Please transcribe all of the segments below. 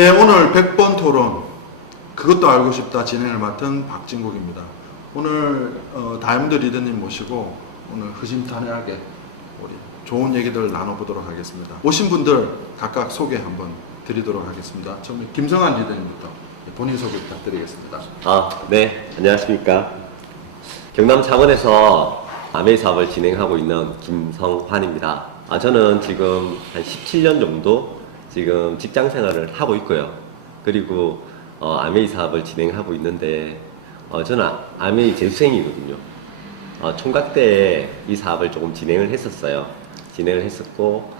네, 오늘 100번 토론 그것도 알고 싶다 진행을 맡은 박진국입니다. 오늘 다이아몬드 리더님 모시고 오늘 흐심탄회하게 우리 좋은 얘기들 나눠보도록 하겠습니다. 오신 분들 각각 소개 한번 드리도록 하겠습니다. 처음에 김성환 리더님부터 본인 소개 부탁드리겠습니다. 네, 안녕하십니까. 경남 창원에서 아메이 사업을 진행하고 있는 김성환입니다. 저는 지금 한 17년 정도 지금 직장 생활을 하고 있고요. 그리고 아메이 사업을 진행하고 있는데 저는 아메이 재수생이거든요. 총각 때 이 사업을 조금 진행을 했었어요. 진행을 했었고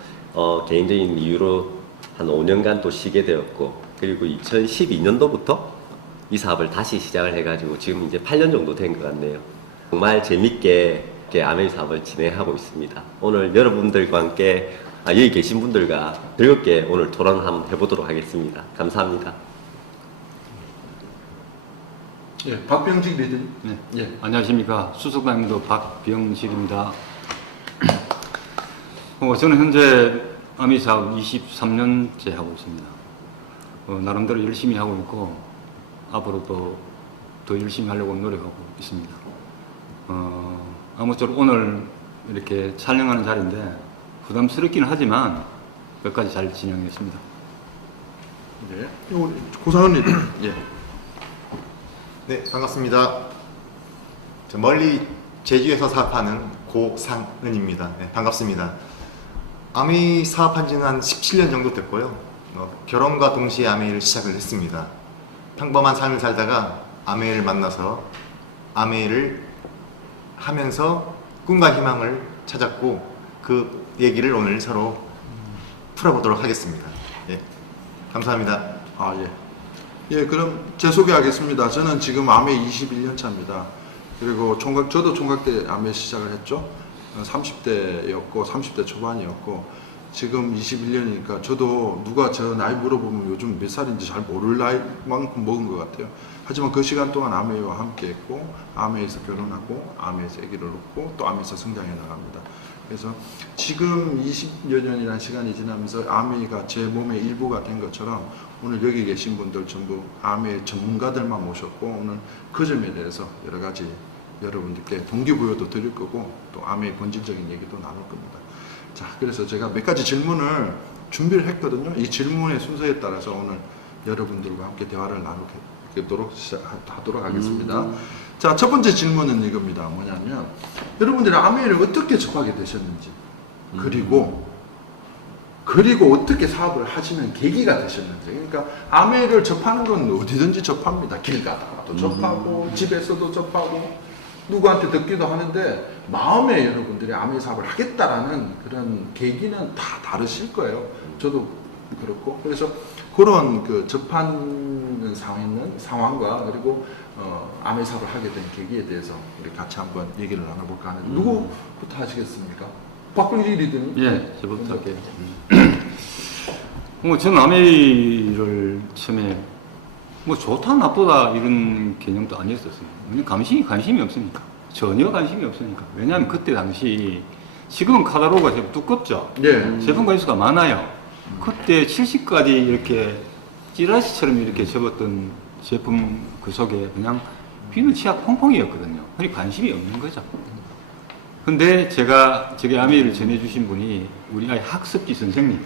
개인적인 이유로 한 5년간 또 쉬게 되었고, 그리고 2012년도부터 이 사업을 다시 시작을 해가지고 지금 이제 8년 정도 된 것 같네요. 정말 재밌게 이렇게 아메이 사업을 진행하고 있습니다. 오늘 여러분들과 함께 여기 계신 분들과 즐겁게 오늘 토론 한번 해보도록 하겠습니다. 감사합니다. 예, 박병식 리더님. 네. 예, 안녕하십니까. 수석당도 박병식입니다. 저는 현재 아메이 사업 23년째 하고 있습니다. 나름대로 열심히 하고 있고 앞으로도 더 열심히 하려고 노력하고 있습니다. 아무쪼록 오늘 이렇게 촬영하는 자리인데 부담스럽긴 하지만 끝까지 잘 진행했습니다. 네, 우리 고상은 리더. 예. 네, 반갑습니다. 저 멀리 제주에서 사업하는 고상은입니다. 네, 반갑습니다. 아메이 사업한 지는 한 17년 정도 됐고요. 결혼과 동시에 아메이를 시작을 했습니다. 평범한 삶을 살다가 아메이를 만나서 아메이를 하면서 꿈과 희망을 찾았고, 그 얘기를 오늘 서로 풀어보도록 하겠습니다. 예, 감사합니다. 예. 예, 그럼 제 소개하겠습니다. 저는 지금 아메이 21년 차입니다. 그리고 저도 총각 때 아메이 시작을 했죠. 30대였고 30대 초반이었고 지금 21년이니까 저도 누가 저 나이 물어보면 요즘 몇 살인지 잘 모를 나이만큼 먹은 것 같아요. 하지만 그 시간 동안 아메이와 함께 했고, 아메이에서 결혼하고, 아메이에서 아기를 낳고, 또 아메이에서 성장해 나갑니다. 그래서 지금 20여 년이라는 시간이 지나면서 아메이가 제 몸의 일부가 된 것처럼 오늘 여기 계신 분들 전부 아메이 전문가들만 모셨고, 오늘 그 점에 대해서 여러 가지 여러분들께 동기부여도 드릴 거고, 또 아메이 본질적인 얘기도 나눌 겁니다. 자, 그래서 제가 몇 가지 질문을 준비를 했거든요. 이 질문의 순서에 따라서 오늘 여러분들과 함께 대화를 나누도록 하도록 하겠습니다. 자, 첫 번째 질문은 이겁니다. 뭐냐면 여러분들이 아메이를 어떻게 접하게 되셨는지, 그리고 어떻게 사업을 하시는 계기가 되셨는지. 그러니까 아메이를 접하는 건 어디든지 접합니다. 길 가다가도 접하고, 집에서도 접하고, 누구한테 듣기도 하는데 마음에 여러분들이 아메이 사업을 하겠다라는 그런 계기는 다 다르실 거예요. 저도 그렇고. 그래서 그런 그 접하는 상황과 그리고 아메이 사업을 하게 된 계기에 대해서 우리 같이 한번 얘기를 나눠볼까 하는데 누구부터 하시겠습니까? 박병식 리더님. 예, 저부터 할게요. 저는 아메이를 처음에 좋다 나쁘다 이런 개념도 아니었었어요. 그냥 관심이 없으니까. 전혀 관심이 없으니까. 왜냐하면 그때 당시 지금은 카다로그가 제법 두껍죠. 예. 제품 가지수가 많아요. 그때 70가지 이렇게 찌라시처럼 이렇게 접었던 제품 그 속에 그냥 비누 치약 퐁퐁이었거든요. 그러니까 관심이 없는 거죠. 근데 저게 아메이를 전해주신 분이 우리 아이 학습지 선생님,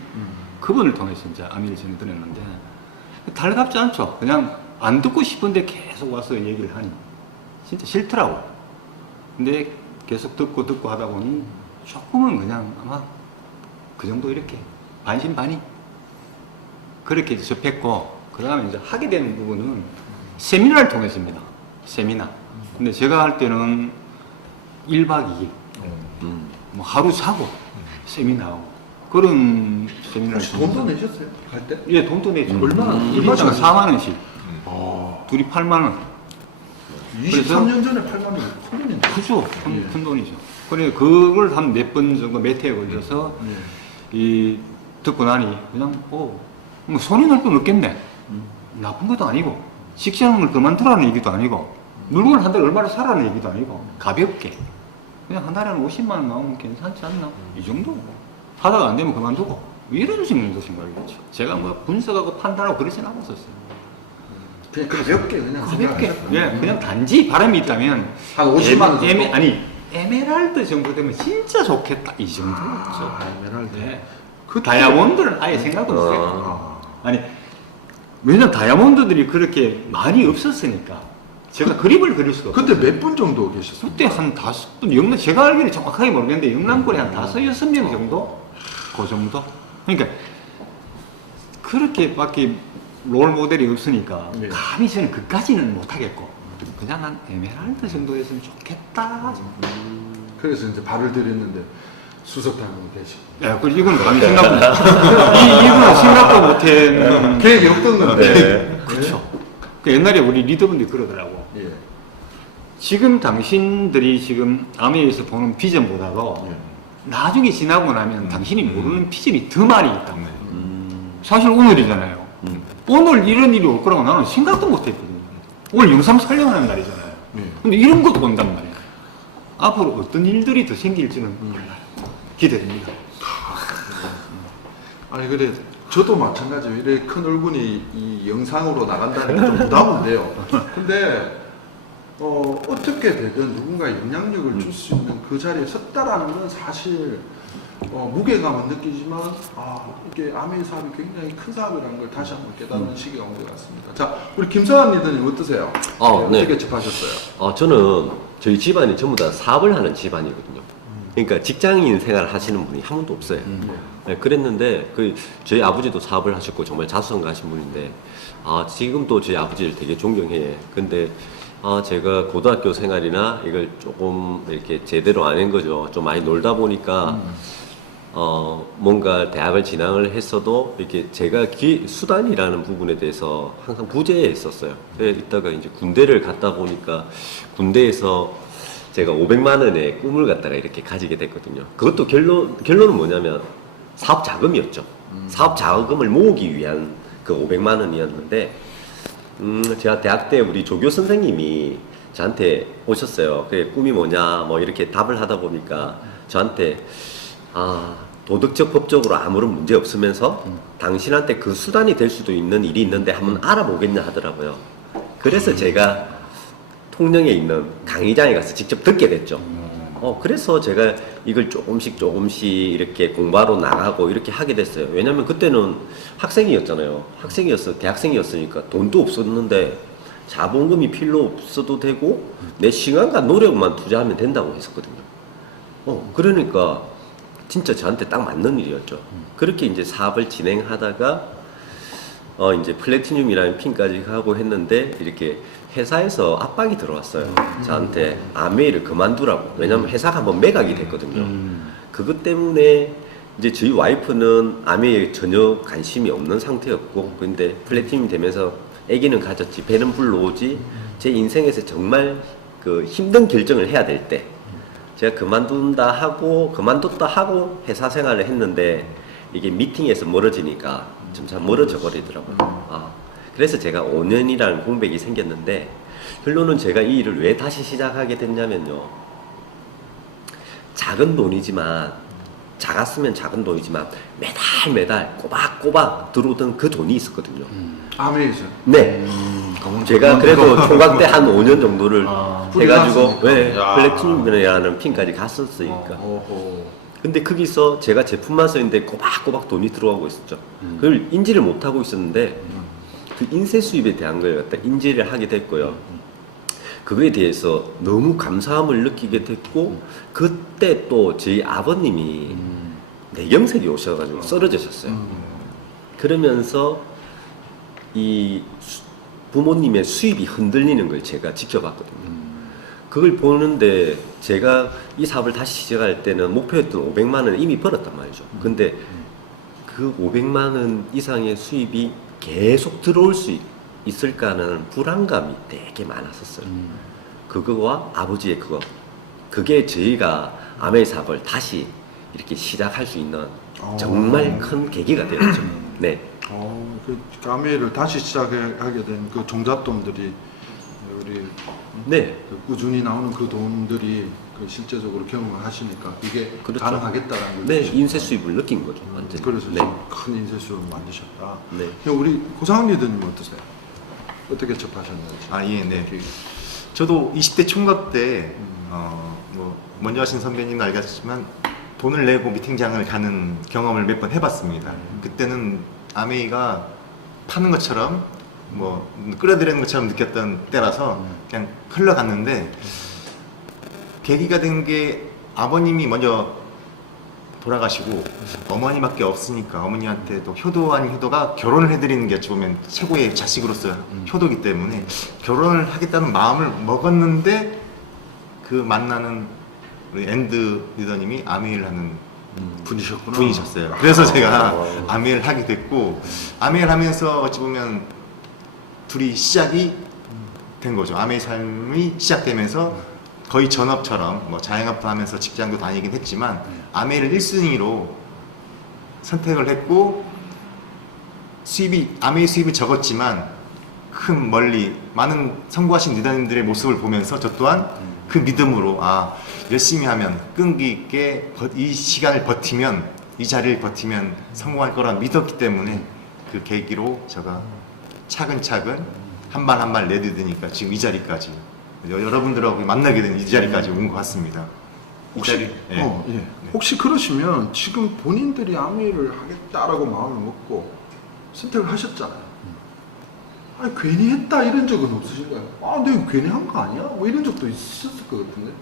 그분을 통해서 이제 아메이를 전해드렸는데 달갑지 않죠. 그냥 안 듣고 싶은데 계속 와서 얘기를 하니 진짜 싫더라고요. 근데 계속 듣고 하다 보니 조금은 그냥 아마 그 정도 이렇게 반신반의 그렇게 접했고, 그 다음에 이제 하게 되는 부분은 세미나를 통해서입니다. 세미나. 근데 제가 할 때는 1박 2일 하루 자고 세미나하고 그런 세미나를. 돈도 내셨어요? 갈 때? 예, 돈도 내죠. 얼마나? 1인당 4만 원씩. 둘이 8만 원. 23년 전에 8만 원이 큰 돈인데. 크죠. 큰 돈이죠. 그래 그걸 한 몇 번 정도 몇 회에 걸려서 듣고 나니 그냥 손이 날 건 없겠네. 나쁜 것도 아니고 직장을 그만두라는 얘기도 아니고 물건을 한 달에 얼마나 사라는 얘기도 아니고 가볍게 그냥 한 달에 한 50만 원 나오면 괜찮지 않나? 이 정도. 하다가 안 되면 그만두고 왜 이런 식으로 생각이겠죠. 제가 뭐 분석하고 판단하고 그러진 않았었어요. 그냥 가볍게 그냥 가볍게, 생각하셨다. 예, 그냥 단지 바람이 있다면 한 50만 원 정도? 아니 에메랄드 정도 되면 진짜 좋겠다 이 정도였죠. 에메랄드. 네. 그 다이아몬드는 아예 생각도 못했고. 아. 아니 왜냐면 다이아몬드들이 그렇게 많이 없었으니까 제가 그림을 그릴 수가 없어요. 그때 몇 분 정도 계셨어요? 그때 한 5분 영남 제가 알기로는 정확하게 모르겠는데 영남권에 한 5-6명 정도 그 정도. 그러니까 그렇게밖에 롤 모델이 없으니까 네. 감히 저는 그까지는 못하겠고 그냥 한 에메랄드 정도였으면 좋겠다. 그래서 이제 발을 들였는데 수석당으로 되시고. 야, 그 이건 감히 생각도 이거는 생각도 못했는. 계획이 없던 건데. 네. 그렇죠. 그 옛날에 우리 리더분들이 그러더라고. 예. 지금 당신들이 지금 아메에서 보는 비전보다도 나중에 지나고 나면 당신이 모르는 비전이 더 많이 있다. 사실 오늘이잖아요. 오늘 이런 일이 올 거라고 나는 생각도 못 했거든요. 오늘 영상 촬영하는 날이잖아요. 근데 이런 것도 온단 말이에요. 앞으로 어떤 일들이 더 생길지는 몰라요. 기대됩니다. 아니 그래 저도 마찬가지예요. 이렇게 큰 얼굴이 이 영상으로 나간다는 게 좀 부담은 돼요. 근데 어떻게 되든 누군가 영향력을 줄 수 있는 그 자리에 섰다라는 건 사실 무게감은 느끼지만 이게 아메이 사업이 굉장히 큰 사업이라는 걸 다시 한번 깨닫는 시기가 온 것 같습니다. 자, 우리 김성환 리더님 어떠세요? 네. 어떻게 접하셨어요? 저는 저희 집안이 전부 다 사업을 하는 집안이거든요. 그러니까 직장인 생활 하시는 분이 한 분도 없어요. 네, 그랬는데 저희 아버지도 사업을 하셨고 정말 자수성가하신 분인데 지금도 저희 아버지를 되게 존경해. 근데 제가 고등학교 생활이나 이걸 조금 이렇게 제대로 안 한 거죠. 좀 많이 놀다 보니까 뭔가 대학을 진학을 했어도 이렇게 제가 수단이라는 부분에 대해서 항상 부재해 있었어요. 이따가 이제 군대를 갔다 보니까 군대에서 제가 500만 원의 꿈을 갖다가 이렇게 가지게 됐거든요. 그것도 결론은 뭐냐면 사업 자금이었죠. 사업 자금을 모으기 위한 그 500만 원이었는데 제가 대학 때 우리 조교 선생님이 저한테 오셨어요. 그게 꿈이 뭐냐 뭐 이렇게 답을 하다 보니까 저한테 도덕적 법적으로 아무런 문제 없으면서 당신한테 그 수단이 될 수도 있는 일이 있는데 한번 알아보겠냐 하더라고요. 그래서 제가 통영에 있는 강의장에 가서 직접 듣게 됐죠. 그래서 제가 이걸 조금씩 이렇게 공부하러 나가고 이렇게 하게 됐어요. 왜냐면 그때는 학생이었잖아요. 대학생이었으니까 돈도 없었는데 자본금이 필요 없어도 되고 내 시간과 노력만 투자하면 된다고 했었거든요. 그러니까 진짜 저한테 딱 맞는 일이었죠. 그렇게 이제 사업을 진행하다가 이제 플래티늄이라는 핀까지 하고 했는데 이렇게 회사에서 압박이 들어왔어요. 저한테 아메이를 그만두라고. 왜냐면 회사가 한번 매각이 됐거든요. 그것 때문에 이제 저희 와이프는 아메이에 전혀 관심이 없는 상태였고, 근데 플래티늄이 되면서 아기는 가졌지, 배는 불러오지, 제 인생에서 정말 그 힘든 결정을 해야 될 때, 제가 그만뒀다 하고 회사 생활을 했는데, 이게 미팅에서 멀어지니까 점점 멀어져 버리더라고요. 그래서 제가 5년이라는 공백이 생겼는데 결론은 제가 이 일을 왜 다시 시작하게 됐냐면요. 작았으면 작은 돈이지만 매달 꼬박꼬박 들어오던 그 돈이 있었거든요. 아메이죠. 네. 제가 그래도 총각 때 한 5년 정도를 해가지고 플래티늄이라는 핀까지 갔었으니까. 근데 거기서 제가 제품만 썼는데 꼬박꼬박 돈이 들어가고 있었죠. 그걸 인지를 못하고 있었는데 그 인쇄 수입에 대한 걸 갖다 인지를 하게 됐고요. 그거에 대해서 너무 감사함을 느끼게 됐고 그때 또 저희 아버님이 뇌경색이 오셔가지고 쓰러지셨어요. 그러면서 이 부모님의 수입이 흔들리는 걸 제가 지켜봤거든요. 그걸 보는데 제가 이 사업을 다시 시작할 때는 목표였던 500만 원을 이미 벌었단 말이죠. 근데 그 500만 원 이상의 수입이 계속 들어올 수 있을까 하는 불안감이 되게 많았었어요. 그거와 아버지의 그게 저희가 아메이 사업을 다시 이렇게 시작할 수 있는 정말 큰 계기가 되었죠. 네. 그 아메이를 다시 시작하게 된 그 종잣돈들이 우리 네. 그 꾸준히 나오는 그 돈들이 그 실제적으로 경험을 하시니까 이게 그렇죠. 가능하겠다라는 걸 네, 느끼셨구나. 인쇄 수입을 느낀 거죠, 완전. 그래서 네. 좀 큰 인쇄 수입을 만드셨다. 네. 우리 고상훈 리더님 어떠세요? 어떻게 접하셨는지? 아, 예, 네. 저도 20대 총각 때, 뭐, 먼저 하신 선배님은 알겠지만, 돈을 내고 미팅장을 가는 경험을 몇 번 해봤습니다. 그때는 아메이가 파는 것처럼, 뭐, 끌어들이는 것처럼 느꼈던 때라서 그냥 흘러갔는데, 계기가 된 게 아버님이 먼저 돌아가시고 어머니밖에 없으니까 어머니한테 또 효도 아닌 효도가 결혼을 해드리는 게 어찌 보면 최고의 자식으로서 효도기 때문에 결혼을 하겠다는 마음을 먹었는데 그 만나는 우리 앤드 리더님이 아메이를 하는 분이셨구나. 분이셨어요. 그래서 제가 아메이를 하게 됐고 아메이를 하면서 어찌 보면 둘이 시작이 된 거죠. 아메이 삶이 시작되면서 거의 전업처럼 뭐 자영업도 하면서 직장도 다니긴 했지만 아메이를 1순위로 선택을 했고 아메이 수입이 적었지만 큰 멀리 많은 성공하신 리더님들의 모습을 보면서 저 또한 그 믿음으로 열심히 하면 끈기 있게 이 시간을 버티면 이 자리를 버티면 성공할 거라 믿었기 때문에 그 계기로 제가 차근차근 한 발 한 발 내딛으니까 지금 이 자리까지 여러분들하고 만나게 된 이 자리까지 온 것 같습니다. 혹시, 예. 혹시 그러시면 지금 본인들이 아메이를 하겠다라고 마음을 먹고 선택을 하셨잖아요. 아니 괜히 했다 이런 적은 없으신가요? 내가 괜히 한 거 아니야? 뭐 이런 적도 있으셨을 것 같은데.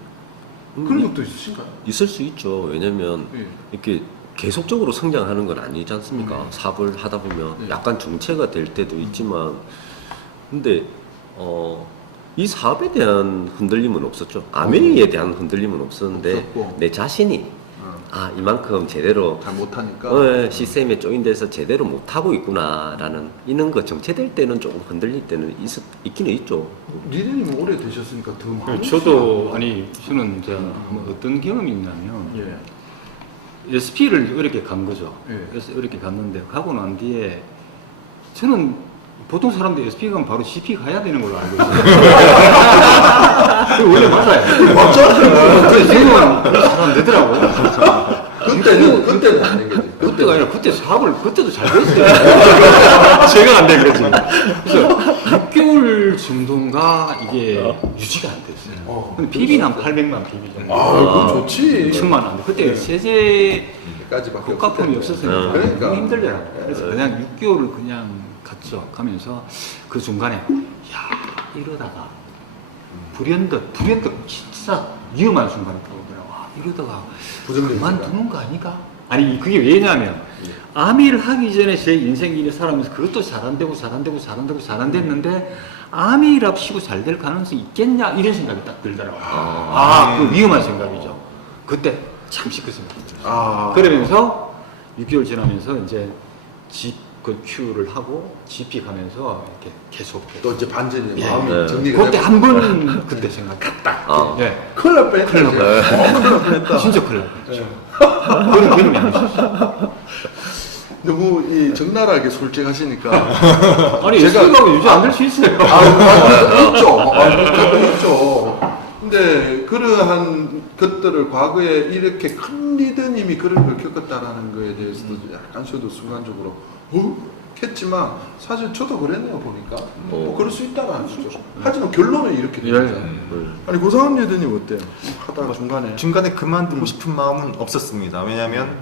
그런 적도 있으신가요? 있을 수 있죠. 왜냐면 예. 이렇게 계속적으로 성장하는 건 아니지 않습니까? 사업을 하다 보면 네. 약간 정체가 될 때도 있지만, 근데 이 사업에 대한 흔들림은 없었죠. 아메이에 대한 흔들림은 없었는데 없었고. 내 자신이 이만큼 제대로 잘 못하니까. 시스템에 조인돼서 제대로 못하고 있구나라는 이런 거 정체될 때는 조금 흔들릴 때는 있기는 있죠. 리더님 오래 되셨으니까 더 많이. 저도 저는 이제 어떤 경험이 있냐면 예. SP를 어렵게 간 거죠. 예. 그래서 어렵게 갔는데 가고 난 뒤에 저는 보통 사람들 SP 가면 바로 GP 가야 되는 걸로 알고 있어요. 그게 원래 맞아요. 맞잖아요. 그래서 지금은 그렇게 안 되더라고요. 그때는 안 된 거지. 그때가 아니라 그때 사업을 그때도 잘 됐어요. 제가 안 된 거지. 그래서 6개월 정도인가 이게 유지가 안 됐어요. 근데 PB는 한 800만 PB 정도. 그거 좋지. 2천만 원. 그때 세제 까지밖에 국가품이 없었으니까 그러니까. 너무 힘들더라고요. 그래서 그냥 6개월을 그냥 갔죠. 가면서 그 중간에 이러다가 불현듯 진짜 위험한 순간을 보더라고요. 이러다가 부정적인 그만두는 거 아닌가? 아니 그게 왜냐면 아미를 하기 전에 제 인생길을 살아가면서 그것도 잘 안 되고 잘 안 됐는데 아미랍시고 잘 될 가능성이 있겠냐 이런 생각이 딱 들더라고요. 그 위험한 생각이죠. 그때 잠시 그 생각이 들었어요. 그러면서 6개월 지나면서 이제 그 Q를 하고 GP 가면서 이렇게 계속 또 이제 반전이 예. 마음이 네. 정리가 그때 한 번 그때 생각했다. 예. 큰일 날 뻔했다. 큰일 날 뻔했다. 진짜 큰일 날 뻔했죠. 그런 경험이 안 있었어요. 너무 이 적나라하게 솔직하시니까. 아니 제가- SP가 유지 안 될 수 있어요. 있죠. 근데 그러한 것들을 과거에 이렇게 큰 리더님이 그런 걸 겪었다라는 거에 대해서도 약간 저도 순간적으로 했지만 사실 저도 그랬네요 보니까 뭐 그럴 수 있다라는 거죠. 하지만 결론은 이렇게 되잖아요. 아니 고상훈 리더님 어때요? 하다가 중간에 그만두고 싶은 마음은 없었습니다. 왜냐하면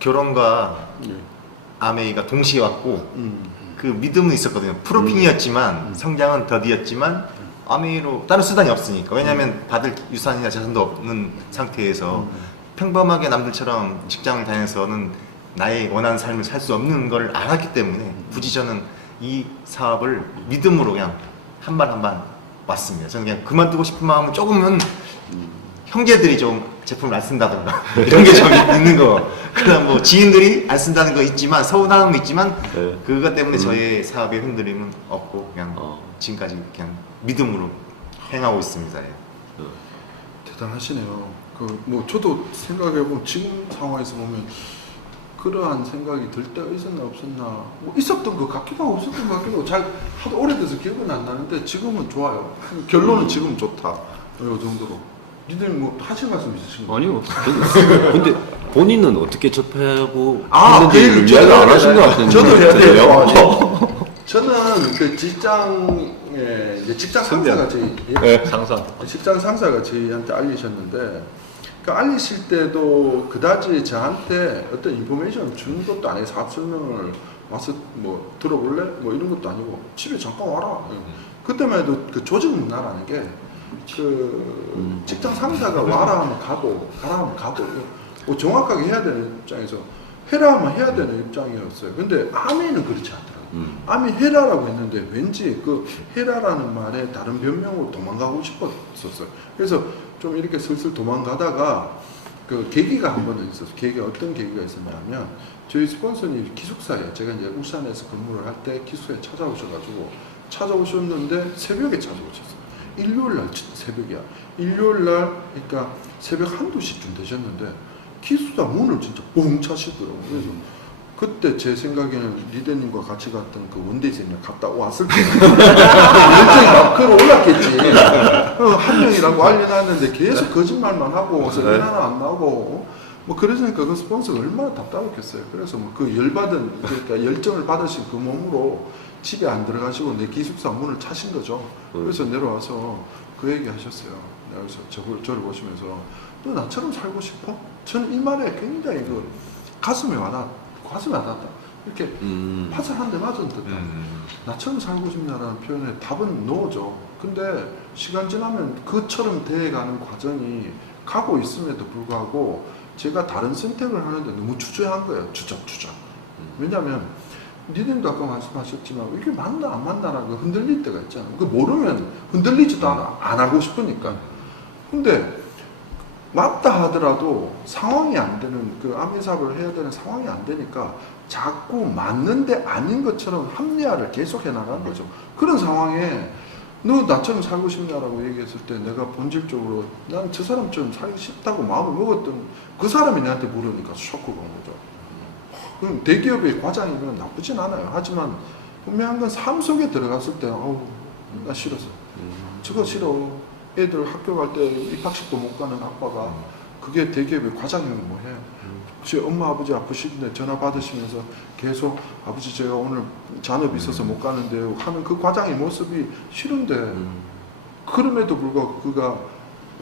결혼과 아메이가 동시에 왔고 그 믿음은 있었거든요. 프로핀이었지만 성장은 더디었지만 아메이로 다른 수단이 없으니까. 왜냐하면 받을 유산이나 재산도 없는 상태에서 평범하게 남들처럼 직장을 다녀서는 나의 원하는 삶을 살 수 없는 걸 알았기 때문에 굳이 저는 이 사업을 믿음으로 그냥 한 발 한 발 왔습니다. 저는 그냥 그만두고 싶은 마음은 조금은 형제들이 좀 제품을 안 쓴다던가 이런 게 좀 있는 거. 그다음 뭐 지인들이 안 쓴다는 거 있지만 서운함은 있지만 그것 때문에 저의 사업의 흔들림은 없고 그냥 지금까지 그냥 믿음으로 행하고 있습니다. 예. 대단하시네요. 그 뭐 저도 생각해 보면 지금 상황에서 보면 그러한 생각이 들 때가 있었나 없었나 뭐 있었던 것 같기도 하고 없었던 것 같기도 하고 잘 하도 오래돼서 기억은 안 나는데 지금은 좋아요. 결론은 지금 좋다. 이 정도로. 니들 뭐 하실 말씀 있으신 거? 아니요. 근데 본인은 어떻게 접하고 그 얘기 했는지 이야기 안 하신 것 같은데. 저도 해야 돼요. 요 저는 그 직장에 이제 직장 상사가 저희 네, 상사. 직장 상사가 저희한테 알리셨는데 그 알리실 때도 그다지 저한테 어떤 인포메이션 주는 것도 아니고 사업 설명을 와서 뭐 들어볼래? 뭐 이런 것도 아니고 집에 잠깐 와라. 그때만 해도 그 조직 문화라는 게 그 직장 상사가 와라 하면 가고 가라 하면 가고 뭐 정확하게 해야 되는 입장에서 해라 하면 해야 되는 입장이었어요. 근데 아미는 그렇지 않더라고요. 아미 해라라고 했는데 왠지 그 해라라는 말에 다른 변명으로 도망가고 싶었었어요. 그래서 좀 이렇게 슬슬 도망가다가 그 계기가 한 번은 있었어요. 계기가 어떤 계기가 있었냐면 저희 스폰서님 기숙사에 제가 이제 울산에서 근무를 할 때 기숙사에 찾아오셨는데 새벽에 찾아오셨어요. 일요일날 새벽이야. 일요일날 그러니까 새벽 1~2시쯤 되셨는데 기숙사 문을 진짜 뻥 차시더라고요. 그래서 그때 제 생각에는 리더님과 같이 갔던 그 원데이생을 갔다 왔을 때 일정이 막 걸어 올랐겠지. 한 명이라고 알려놨는데 계속 거짓말만 하고 설문 하나 안 나오고 뭐 그러니까 그 스폰서가 얼마나 답답했겠어요. 그래서 뭐 그 열받은 그러니까 열정을 받으신 그 몸으로 집에 안 들어가시고 내 기숙사 문을 차신 거죠. 그래서 내려와서 그 얘기 하셨어요. 그래서 저를 보시면서 너 나처럼 살고 싶어? 저는 이 말에 굉장히 그 가슴에 와닿았다. 이렇게 파살 한 대 맞은 듯한 나처럼 살고 싶냐라는 표현에 답은 노죠. 근데 시간 지나면 그처럼 돼가는 과정이 가고 있음에도 불구하고 제가 다른 선택을 하는데 너무 주저한 거예요. 주저. 왜냐하면 니들도 아까 말씀하셨지만 이게 맞나 안 맞나라고 흔들릴 때가 있잖아요. 그 모르면 흔들리지도 않아. 안 하고 싶으니까. 근데 맞다 하더라도 상황이 안 되는 그 아미 사업을 해야 되는 상황이 안 되니까 자꾸 맞는데 아닌 것처럼 합리화를 계속 해나가는 거죠. 그런 상황에 너 나처럼 살고 싶냐라고 얘기했을 때 내가 본질적으로 난 저 사람처럼 살고 싶다고 마음을 먹었던 그 사람이 나한테 물으니까 쇼크가 온 거죠. 그럼 대기업의 과장이면 나쁘진 않아요. 하지만 분명한 건 삶 속에 들어갔을 때 나 싫어서 저거 싫어. 애들 학교 갈 때 입학식도 못 가는 아빠가 그게 대기업의 과장이면 뭐해. 혹시 엄마 아버지 아프신데 전화 받으시면서 계속 아버지 제가 오늘 잔업이 있어서 못 가는데요 하는 그 과장의 모습이 싫은데 그럼에도 불구하고 그가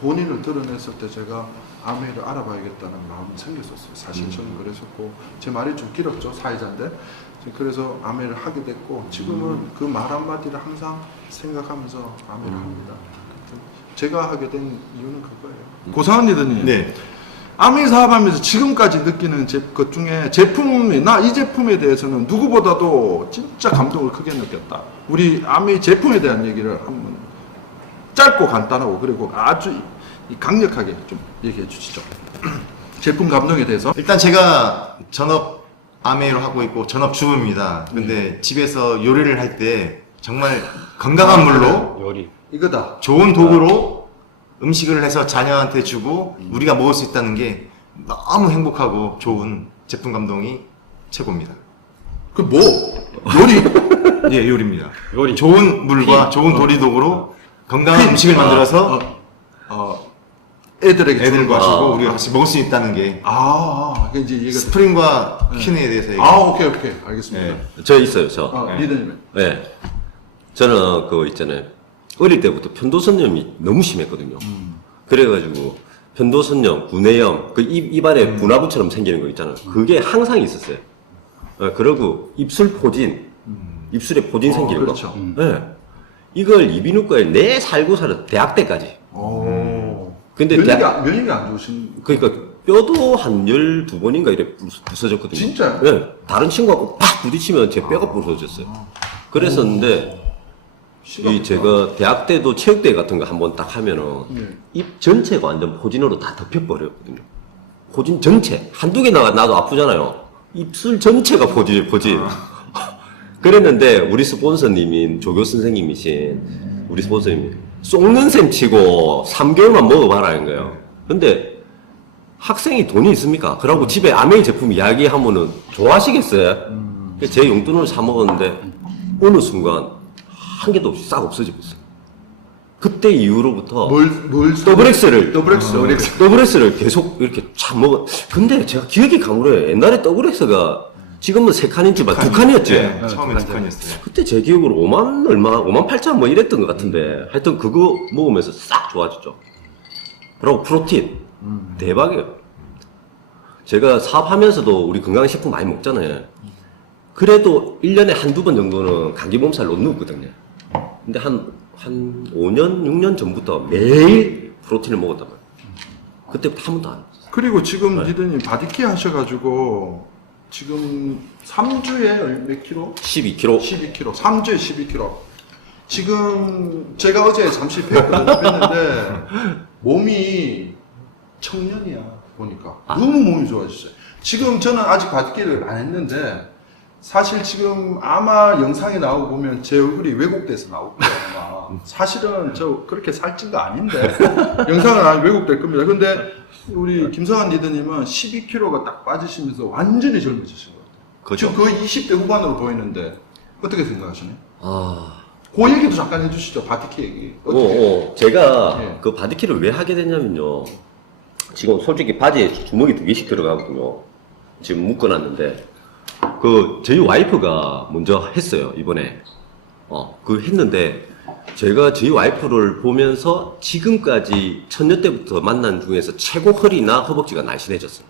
본인을 드러냈을 때 제가 아메를 알아봐야겠다는 마음이 생겼었어요. 사실 저는 그랬었고 제 말이 좀 길었죠. 사회자인데 그래서 아메를 하게 됐고 지금은 그 말 한마디를 항상 생각하면서 아메를 합니다. 제가 하게 된 이유는 그거예요. 고상원 리더님. 네. 아미 사업하면서 지금까지 느끼는 것 중에 제품이 나 이 제품에 대해서는 누구보다도 진짜 감동을 크게 느꼈다. 우리 아미 제품에 대한 얘기를 한번 짧고 간단하고 그리고 아주 강력하게 좀 얘기해 주시죠. 제품 감동에 대해서. 일단 제가 전업 아메이로 하고 있고 전업 주부입니다. 근데 집에서 요리를 할 때 정말 건강한 물로 요리. 이거다. 좋은 도구로 음식을 해서 자녀한테 주고 우리가 먹을 수 있다는 게 너무 행복하고 좋은 제품 감동이 최고입니다. 그 뭐? 요리? 예, 요리입니다. 요리. 좋은 물과 좋은 도리 도구로 건강한 음식을 만들어서 애들에게 주는 애들과 거. 주고 우리가 같이 먹을 수 있다는 게 그 이제 얘가 스프링과 퀸에 대해서 얘기. 오케이 알겠습니다. 예. 저 있어요, 저. 리더님. 네. 저는 그거 있잖아요. 어릴 때부터 편도선염이 너무 심했거든요. 그래가지고 편도선염, 구내염, 그 입안에 분화구처럼 생기는 거 있잖아요. 그게 항상 있었어요. 그리고 입술 포진, 입술에 포진 생기는 그렇죠. 거. 네. 이걸 이비인후과에 내 살고 살았 대학 때까지. 근데 면역이 안 좋으신. 그러니까 뼈도 한 12번인가 이래 부서졌거든요. 진짜요? 네. 다른 친구하고 팍 부딪히면 제 뼈가 부서졌어요. 그랬었는데 이 제가 대학 때도 체육대회 같은 거 한번 딱 하면은 입 전체가 완전 포진으로 다 덮여버렸거든요. 포진 전체. 한두 개 나도 아프잖아요. 입술 전체가 포진. 그랬는데 우리 스폰서님인 조교 선생님이신 우리 스폰서님이 쏙는 셈 치고 3개월만 먹어봐라는 거예요. 근데 학생이 돈이 있습니까? 그러고 집에 아메이 제품 이야기하면은 좋아하시겠어요? 그래서 제 용돈으로 사 먹었는데 어느 순간 한 개도 없이 싹 없어지고 있어요. 그때 이후로부터 더블엑스를 더블엑스를 계속 이렇게 참 먹어. 근데 제가 기억이 가물어요. 옛날에 더블엑스가 지금은 3칸인지 2칸이었지. 네, 처음에 2칸이었어요. 그때 제 기억으로 5만 8천 뭐 이랬던 것 같은데 하여튼 그거 먹으면서 싹 좋아졌죠. 그리고 프로틴 대박이에요. 제가 사업하면서도 우리 건강식품 많이 먹잖아요. 그래도 1년에 한두 번 정도는 감기 몸살 못 넣었거든요. 근데 한 5년, 6년 전부터 매일 프로틴을 먹었단 말이에요. 그때부터 한 번도 안 했어요. 그리고 지금 니드님 바디키 하셔가지고 지금 3주에 몇 킬로? 12kg. 12kg. 3주에 12kg. 지금 제가 어제 잠시 뵀는데 몸이 청년이야 보니까 너무 몸이 좋아졌어요. 지금 저는 아직 바디키를 안 했는데 사실 지금 아마 영상에 나오고 보면 제 얼굴이 왜곡돼서 나올 거예요 아마. 사실은 저 그렇게 살찐 거 아닌데 영상은 아마 왜곡될 겁니다. 근데 우리 김성환 리더님은 12kg가 딱 빠지시면서 완전히 젊어지신 것 같아요. 그죠? 지금 거의 20대 후반으로 보이는데 어떻게 생각하시나요? 아. 그 얘기도 잠깐 해주시죠. 바디키 얘기. 어떻게? 제가 예. 그 바디키를 왜 하게 됐냐면요. 지금 솔직히 바지에 주먹이 2개씩 들어가거든요. 지금 묶어놨는데, 저희 와이프가 먼저 했어요, 이번에. 했는데, 제가 저희 와이프를 보면서 지금까지 천년 때부터 만난 중에서 최고 허리나 허벅지가 날씬해졌어요.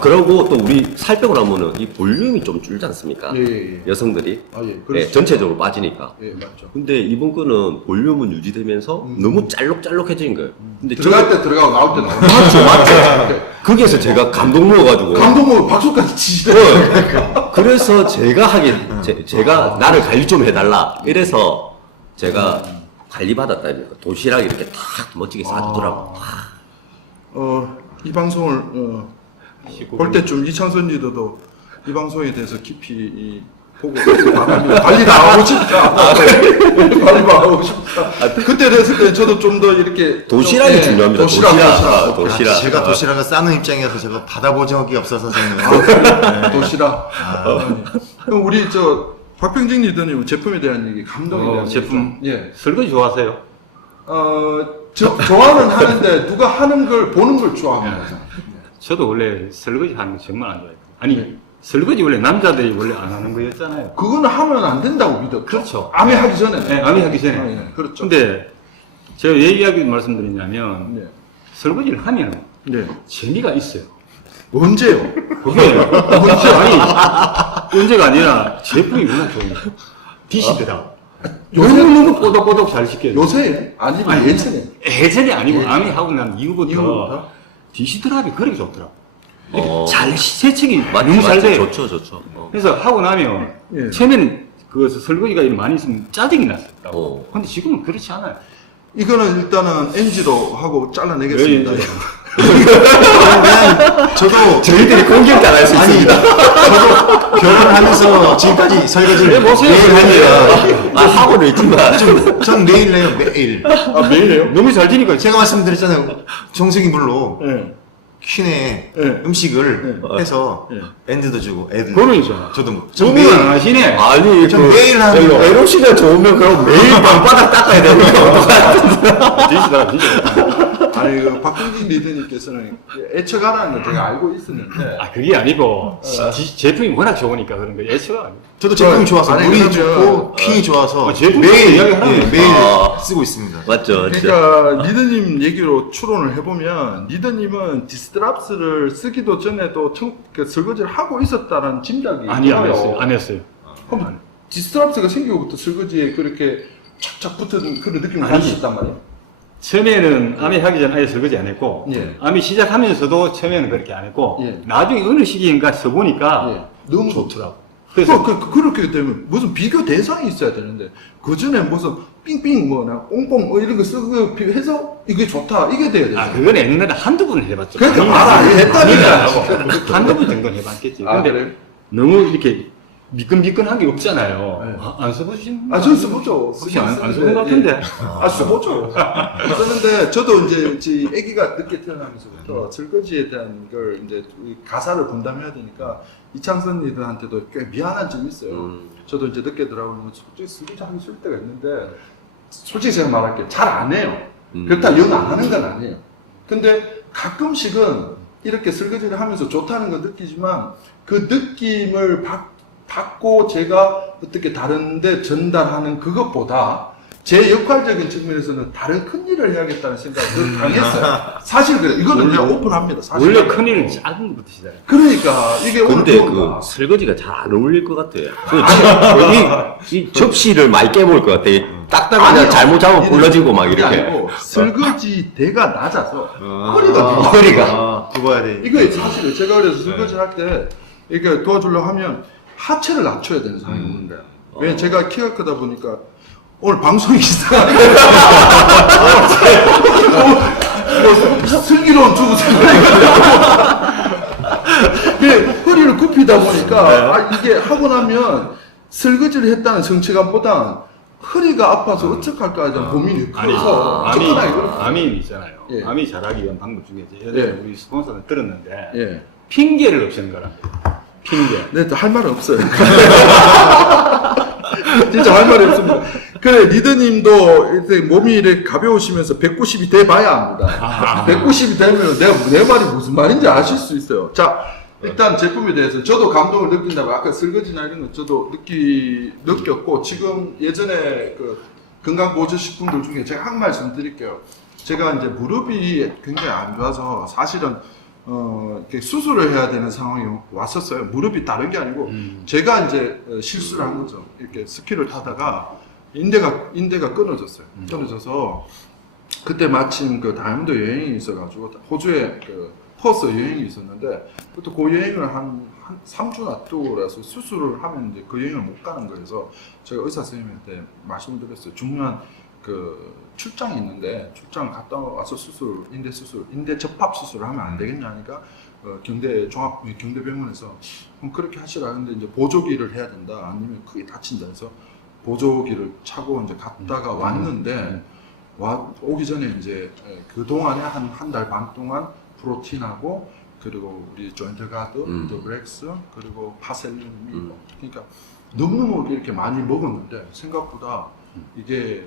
그러고 또 우리 살 빼고 나면은 이 볼륨이 좀 줄지 않습니까? 예. 여성들이. 아, 예. 네, 그렇죠. 전체적으로 빠지니까. 예, 맞죠. 근데 이번 거는 볼륨은 유지되면서 너무 짤록짤록해진 거예요. 근데 들어갈 때 들어가고 나올 때 나오고. 맞죠. 거기에서 제가 감동 먹어가지고. 감동을 박수까지 치시더라고요. 그래서 제가 제가 나를 관리 좀 해달라. 이래서 제가 관리 받았다니까. 도시락 이렇게 탁 멋지게 싸주더라고. 이 방송을 볼 때쯤 이창선 리더도 이 방송에 대해서 깊이 보고 빨리 나가고 싶다. 빨리 나가고 싶다. 그때 됐을 때 저도 좀 더 이렇게 도시락이 좀, 중요합니다. 도시락. 도시락. 제가 도시락을 싸는 입장이어서 제가 받아본 적이 없어서 저는 도시락. 그럼 우리 박병진 리더님 제품에 대한 얘기, 감동에 대한 제품 얘기 좀. 예. 설거지 좋아하세요? 좋아는 하는데 누가 하는 걸 보는 걸 좋아합니다. 저도 원래 설거지 하는 거 정말 안 좋아해요. 아니 설거지 원래 남자들이 원래 안 하는 거였잖아요. 그거는 하면 안 된다고 믿었죠. 그렇죠. 암에 하기 전에. 네, 암이 하기 전에. 예, 그렇죠. 근데 제가 왜 이야기 말씀드리냐면 네. 설거지를 하면 네. 재미가 있어요. 언제요? 그게 언제 아니 언제가 아니라 제품이 워낙 좋으니까 디시더라. 너무 꼬독꼬독 잘 시켜요. 요새? 아니면 아니, 예전에? 예전이 아니고 예. 암이 하고 난 이후부터 이후부터? 디시드랍이 그렇게 좋더라고. 어. 잘 세척이 맞죠, 너무 잘 맞죠. 돼요. 좋죠. 그래서 하고 나면 예. 처음에는 그 설거지가 많이 있으면 짜증이 났었다고. 어. 근데 지금은 그렇지 않아요. 이거는 일단은 NG로 하고 잘라내겠습니다. 예. 저도 저희들이 공격당할 수 있습니다. 저도 결혼하면서 지금까지 설거지를 네, 보세요. 매일 합니다. 하고는 있지만. 전 매일 해요, 매일. 아, 매일 해요? 너무 잘 되니까 제가 말씀드렸잖아요. 정수기 물로 예. 퀸에 네. 음식을 네. 해서 네. 엔드도 주고 애들. 그러니까. 저도 너무 매일 안 하시네. 아니, 전 매일 하는 거. 에로 씨가 좋으면 그럼 매일 방바닥 닦아야 되니까. 디시드랍 진짜. 아니, 박병진 리더님께서는 애처가라는 걸 제가 알고 있었는데. 아 그게 아니고 제품이 워낙 좋으니까 그런 거 예초가 아니고. 저도 제품이 좋아서 아니, 물이 그러면- 좋고 퀸이 좋아서 제품 매일 이야기하라고. 매일 아. 쓰고 있습니다. 맞죠. 그러니까 리더님 얘기로 추론을 해보면 리더님은 디스트랍스를 쓰기도 전에도 그 설거지를 하고 있었다는 짐작이 아니 안 들어요. 했어요. 안 했어요. 그럼 디스트랍스가 생기고부터 설거지에 그렇게 착착 붙은 그런 느낌을 아니. 가지셨단 말이에요? 처음에는 암이 하기 전에 아예 설거지 안 했고 예. 암이 시작하면서도 처음에는 그렇게 안 했고 예. 나중에 어느 시기인가 써보니까 예. 너무 좋더라고. 그래서 그렇게 되면 무슨 비교 대상이 있어야 되는데 그 전에 무슨 삥삥 뭐나 뽕뽕 뭐 이런 거 쓰고 해서 이게 좋다 이게 돼야 돼. 아 그건 옛날에 한두 번 해봤죠. 그러니까 아니, 알아, 했다니까. 한두 번 정도는 해봤겠지. 아, 근데 그래요? 너무 이렇게 미끈미끈한 게 없잖아요. 네. 안 써보신? 저 써보죠. 혹시 안 써본 것 같은데. 써보죠. 쓰는데 저도 이제 아기가 늦게 태어나면서부터 설거지에 대한 걸 이제 가사를 분담해야 되니까 이창선 리더한테도 꽤 미안한 점이 있어요. 저도 이제 늦게 들어가면 솔직히 설거지 하기 싫을 때가 있는데 솔직히 제가 말할게요. 잘 안 해요. 그렇다고 영 안 하는 건 아니에요. 근데 가끔씩은 이렇게 설거지를 하면서 좋다는 건 느끼지만 그 느낌을 받고 제가 어떻게 다른데 전달하는 그것보다 제 역할적인 측면에서는 다른 큰 일을 해야겠다는 생각을 당했어요. 사실 그래요. 이거는 그냥 오픈합니다. 사실. 원래 큰일은 작은 것부터 시작해요. 그러니까 이게 근데 오늘 그 설거지가 잘 안 어울릴 것 같아요. 이 접시를 많이 깨볼 것 같아. 딱딱하냐 아니요. 잘못 잡으면 불러지고 막 그게 이렇게. 아니고 설거지 대가 낮아서 허리가 허리가. 굽어야 돼. 이거 사실은 제가 그래서 설거지를 할 때 이렇게 도와주려고 하면 하체를 낮춰야 되는 상황이 오는 거예요. 왜냐면 제가 키가 크다 보니까 오늘 방송이 이상하게 슬기로운 주부 생각이 허리를 굽히다 보니까 이게 하고 나면 설거지를 했다는 성취감보다 허리가 아파서 어떡할까 하는 고민이 커서 암이 있잖아요. 예. 암이 잘하기 위한 방법 중에 이제 예. 우리 스폰서는 들었는데 예. 핑계를 없애는 거랍니다. 핑계. 네, 할 말은 없어요. 진짜 할 말이 없습니다. 그래, 리더님도 이렇게 몸이 이렇게 가벼우시면서 190이 돼봐야 합니다. 190이 되면 내 말이 무슨 말인지 아실 수 있어요. 자, 일단 제품에 대해서 저도 감동을 느낀다고 아까 설거지나 이런 거 저도 느꼈고 지금 예전에 그 건강보조식품들 중에 제가 한 말씀 드릴게요. 제가 이제 무릎이 굉장히 안 좋아서 사실은 이렇게 수술을 해야 되는 상황이 왔었어요. 무릎이 다른 게 아니고 제가 이제 실수를 한 거죠. 이렇게 스키를 타다가 인대가 끊어졌어요. 끊어져서 그때 마침 그 다이아몬드 여행이 있어가지고 호주에 그 퍼스 여행이 있었는데 그것도 그 여행을 한 3주나 떠오라서 수술을 하면 이제 그 여행을 못 가는 거여서 제가 의사 선생님한테 말씀을 드렸어요. 중요한 그 출장이 있는데 출장 갔다 와서 인대 접합 수술을 하면 안 되겠냐 하니까 경대병원에서 그렇게 하시라 했는데 이제 보조기를 해야 된다 아니면 크게 다친다 해서 보조기를 차고 이제 갔다가 왔는데 오기 전에 이제 그 동안에 한 달 반 동안 프로틴하고 그리고 우리 조인트 가드, 더브렉스 그리고 파셀린 그러니까 너무너무 이렇게 많이 먹었는데 생각보다 이게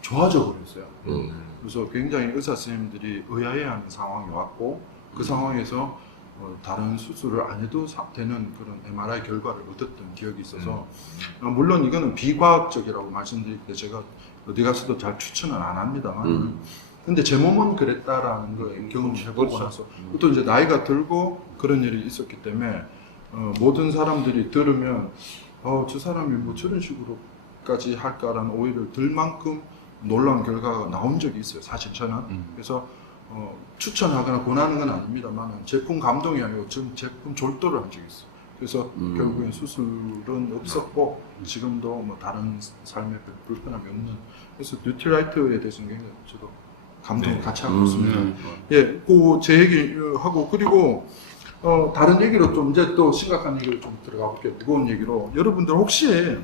좋아져 버렸어요. 그래서 굉장히 의사 선생님들이 의아해하는 상황이 왔고 그 상황에서 다른 수술을 안 해도 되는 그런 MRI 결과를 얻었던 기억이 있어서 물론 이거는 비과학적이라고 말씀드릴 때 제가 어디 가서도 잘 추천은 안 합니다만 근데 제 몸은 그랬다라는 걸 경험을 해보고 나서 또 이제 나이가 들고 그런 일이 있었기 때문에 모든 사람들이 들으면 저 사람이 뭐 저런 식으로까지 할까라는 오해를 들 만큼 놀라운 결과가 나온 적이 있어요. 사실 저는 그래서 추천하거나 권하는 건 아닙니다만 제품 감동이 아니고 지금 제품 졸도를 한 적이 있어요. 그래서 결국엔 수술은 없었고 지금도 뭐 다른 삶에 불편함이 없는 그래서 뉴트라이트에 대해서는 굉장히 저도 감동을 같이 하고 있습니다. 예, 제 얘기 하고 그리고 다른 얘기로 좀 이제 또 심각한 얘기로 좀 들어가 볼게요. 무거운 얘기로 여러분들 혹시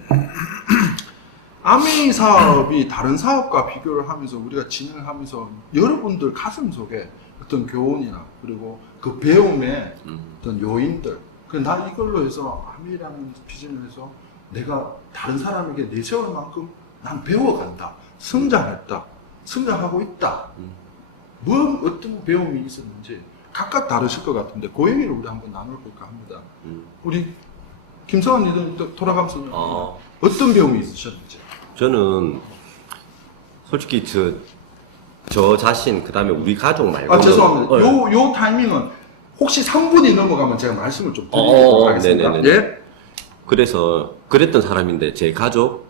아메이 사업이 다른 사업과 비교를 하면서 우리가 진행을 하면서 여러분들 가슴 속에 어떤 교훈이나 그리고 그 배움의 어떤 요인들 나 이걸로 해서 아메이라는 비전을 해서 내가 다른 사람에게 내세울 만큼 난 배워간다 성장했다 성장하고 있다 뭐 어떤 배움이 있었는지 각각 다르실 것 같은데 그 얘기를 우리 한번 나눠볼까 합니다. 우리 김성환 리더님 돌아가면서 어떤 배움이 있으셨는지. 저는 솔직히 저 자신 그다음에 우리 가족 말고 죄송합니다. 요 타이밍은 혹시 3분이 넘어가면 제가 말씀을 좀 드리도록 하겠습니다. 네네네. 예? 그래서 그랬던 사람인데 제 가족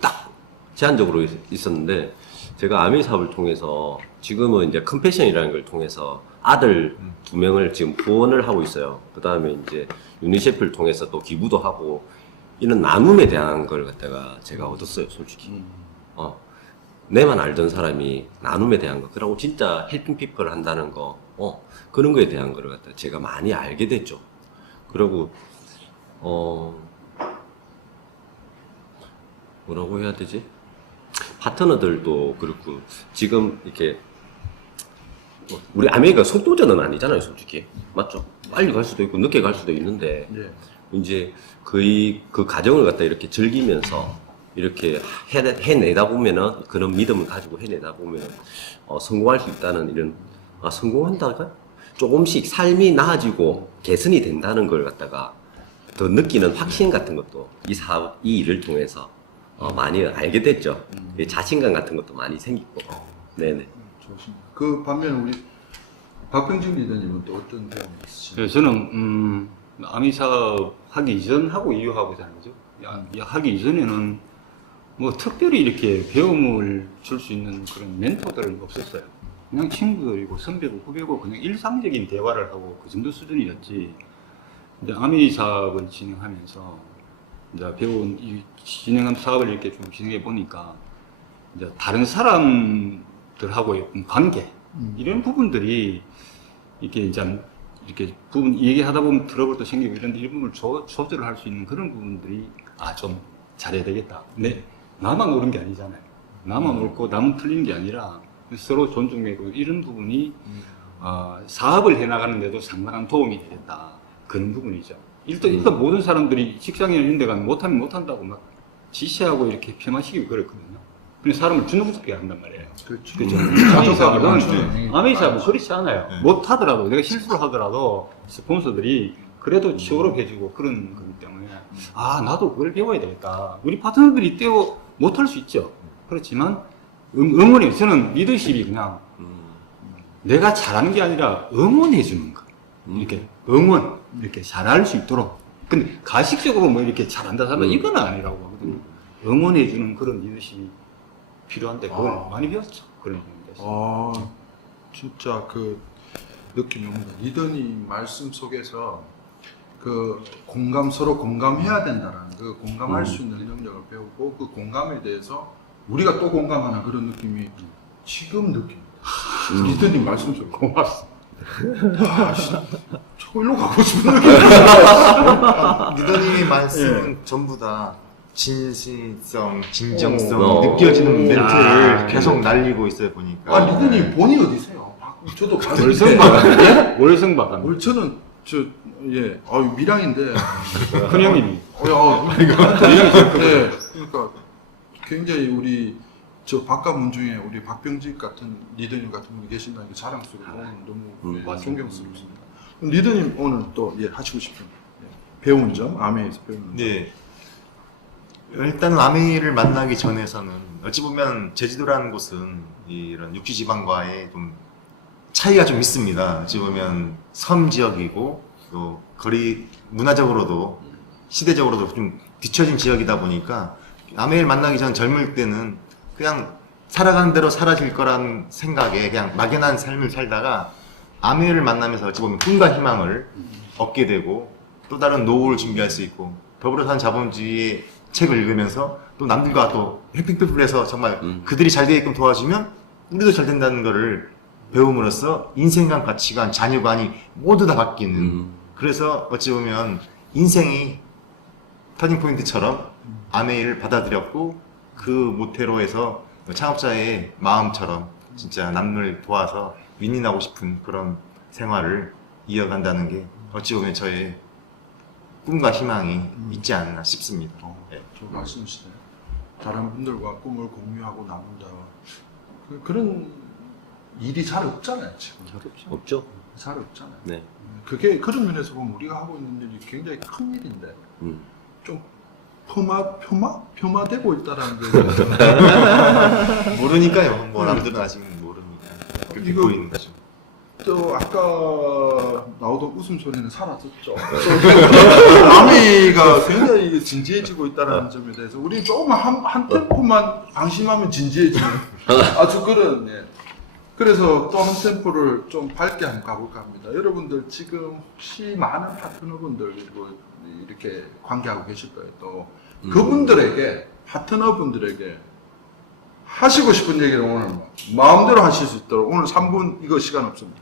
딱 제한적으로 있었는데 제가 아메이 사업을 통해서 지금은 이제 컴패션이라는 걸 통해서 아들 2명을 지금 후원을 하고 있어요. 그다음에 이제 유니세프를 통해서 또 기부도 하고 이런 나눔에 대한 걸 갖다가 제가 얻었어요, 솔직히. 내만 알던 사람이 나눔에 대한 거, 그리고 진짜 헬핑 피플 한다는 거, 그런 거에 대한 거를 갖다 제가 많이 알게 됐죠. 그리고 뭐라고 해야 되지? 파트너들도 그렇고 지금 이렇게 우리 아메리카 속도전은 아니잖아요, 솔직히. 맞죠? 빨리 갈 수도 있고 늦게 갈 수도 있는데 예. 이제 거의 그 과정을 갖다 이렇게 즐기면서 이렇게 해내다 보면은 그런 믿음을 가지고 해내다 보면은 성공할 수 있다는 이런 성공한다가 조금씩 삶이 나아지고 개선이 된다는 걸 갖다가 더 느끼는 확신 같은 것도 이 일을 통해서 많이 알게 됐죠. 자신감 같은 것도 많이 생기고. 네네. 좋습니다. 그 반면 우리 박병진 리더님은 또 어떤 경험이 있으신가요? 네, 저는 아미 사업 하기 이전하고 이후하고 다르죠. 하기 이전에는 뭐 특별히 이렇게 배움을 줄 수 있는 그런 멘토들은 없었어요. 그냥 친구들이고 선배고 후배고 그냥 일상적인 대화를 하고 그 정도 수준이었지. 근데 아미 사업을 진행하면서 이제 진행한 사업을 이렇게 좀 진행해 보니까 이제 다른 사람들하고의 관계 이런 부분들이 이렇게 부분 얘기하다 보면 트러블도 생기고 이런데 이 부분을 조절을 할 수 있는 그런 부분들이 좀 잘해야 되겠다. 근데 나만 옳은 게 아니잖아요. 나만 옳고 남은 틀린 게 아니라 서로 존중되고 이런 부분이 사업을 해나가는데도 상당한 도움이 되겠다. 그런 부분이죠. 일단 모든 사람들이 직장이나 이런 데 가면 못하면 못한다고 막 지시하고 이렇게 폄하시키고 그랬거든요. 근데 사람을 주눅잡게 한단 말이에요. 그렇죠. 그렇죠. 가족하고 아메이사는 그렇지 않아요. 네. 못하더라도 내가 실수를 하더라도 스폰서들이 그래도 치워러해주고 그런 거기 때문에 나도 그걸 배워야 되겠다. 우리 파트너들이 못할 수 있죠. 그렇지만 응원해. 저는 리더십이 그냥 내가 잘하는 게 아니라 응원해 주는 거. 이렇게 이렇게 잘할 수 있도록. 근데 가식적으로 뭐 이렇게 잘한다 하면 이건 아니라고 하거든요. 응원해 주는 그런 리더십이 필요한데 그걸 많이 배웠죠. 그런 부분에서. 진짜 그 느낌이 옵니다. 리더님 말씀 속에서 그 서로 공감해야 된다라는 그 공감할 수 있는 능력을 배우고 그 공감에 대해서 우리가 또 공감하는 그런 느낌이 지금 느낍니다. 리더님 말씀 속에 고맙습니다. 저 일로 가고 싶은 느낌. 리더님의 말씀은 전부 다 진실성, 진정성 어. 느껴지는 멘트를 계속 날리고 있어요 보니까. 리더님 본이 어디세요? 저도 월성박합니다. 저는 밀양인데. 큰 형님이. 네, 그러니까 굉장히 우리 바깥문 중에 우리 박병직 같은 리더님 같은 분이 계신다는 게 자랑스럽고 너무 존경스럽습니다. 그럼 리더님 오늘 또 하시고 싶은 배운 점, 아메에서 배운 점. 네. 일단 아메이를 만나기 전에서는 어찌 보면 제주도라는 곳은 이런 육지지방과의 좀 차이가 좀 있습니다. 어찌 보면 섬 지역이고 또 문화적으로도 시대적으로도 좀 뒤처진 지역이다 보니까 아메이를 만나기 전 젊을 때는 그냥 살아가는 대로 사라질 거란 생각에 그냥 막연한 삶을 살다가 아메이를 만나면서 어찌 보면 꿈과 희망을 얻게 되고 또 다른 노후를 준비할 수 있고 더불어 산 자본주의의 책을 읽으면서 또 남들과 또 해핑피플에서 정말 그들이 잘 되게끔 도와주면 우리도 잘 된다는 거를 배움으로써 인생관, 가치관, 자녀관이 모두 다 바뀌는 그래서 어찌 보면 인생이 터닝포인트처럼 아메이를 받아들였고 그 모태로 해서 창업자의 마음처럼 진짜 남을 도와서 윈윈하고 싶은 그런 생활을 이어간다는 게 어찌 보면 저의 꿈과 희망이 있지 않나 싶습니다. 저 말씀이시네요. 다른 분들과 꿈을 공유하고 나눈다. 그런 일이 잘 없잖아요, 지금. 없죠? 잘 없잖아요. 네. 그게 그런 면에서 보면 우리가 하고 있는 일이 굉장히 큰 일인데 좀 폄하되고 있다라는 게 모르니까요. 뭐 남들은 아직 모르니까 그렇게 이거- 보이는 거죠. 또 아까 나오던 웃음소리는 사라졌죠. 아미가 굉장히 진지해지고 있다는 점에 대해서 우리 조금만 한 템포만 방심하면 진지해지는 아주 그런 그래서 또 한 템포를 좀 밝게 한번 가볼까 합니다. 여러분들 지금 혹시 많은 파트너분들 그리고 이렇게 관계하고 계실 거예요. 또 그분들에게 파트너분들에게 하시고 싶은 얘기를 오늘 마음대로 하실 수 있도록 오늘 3분 이거 시간 없습니다.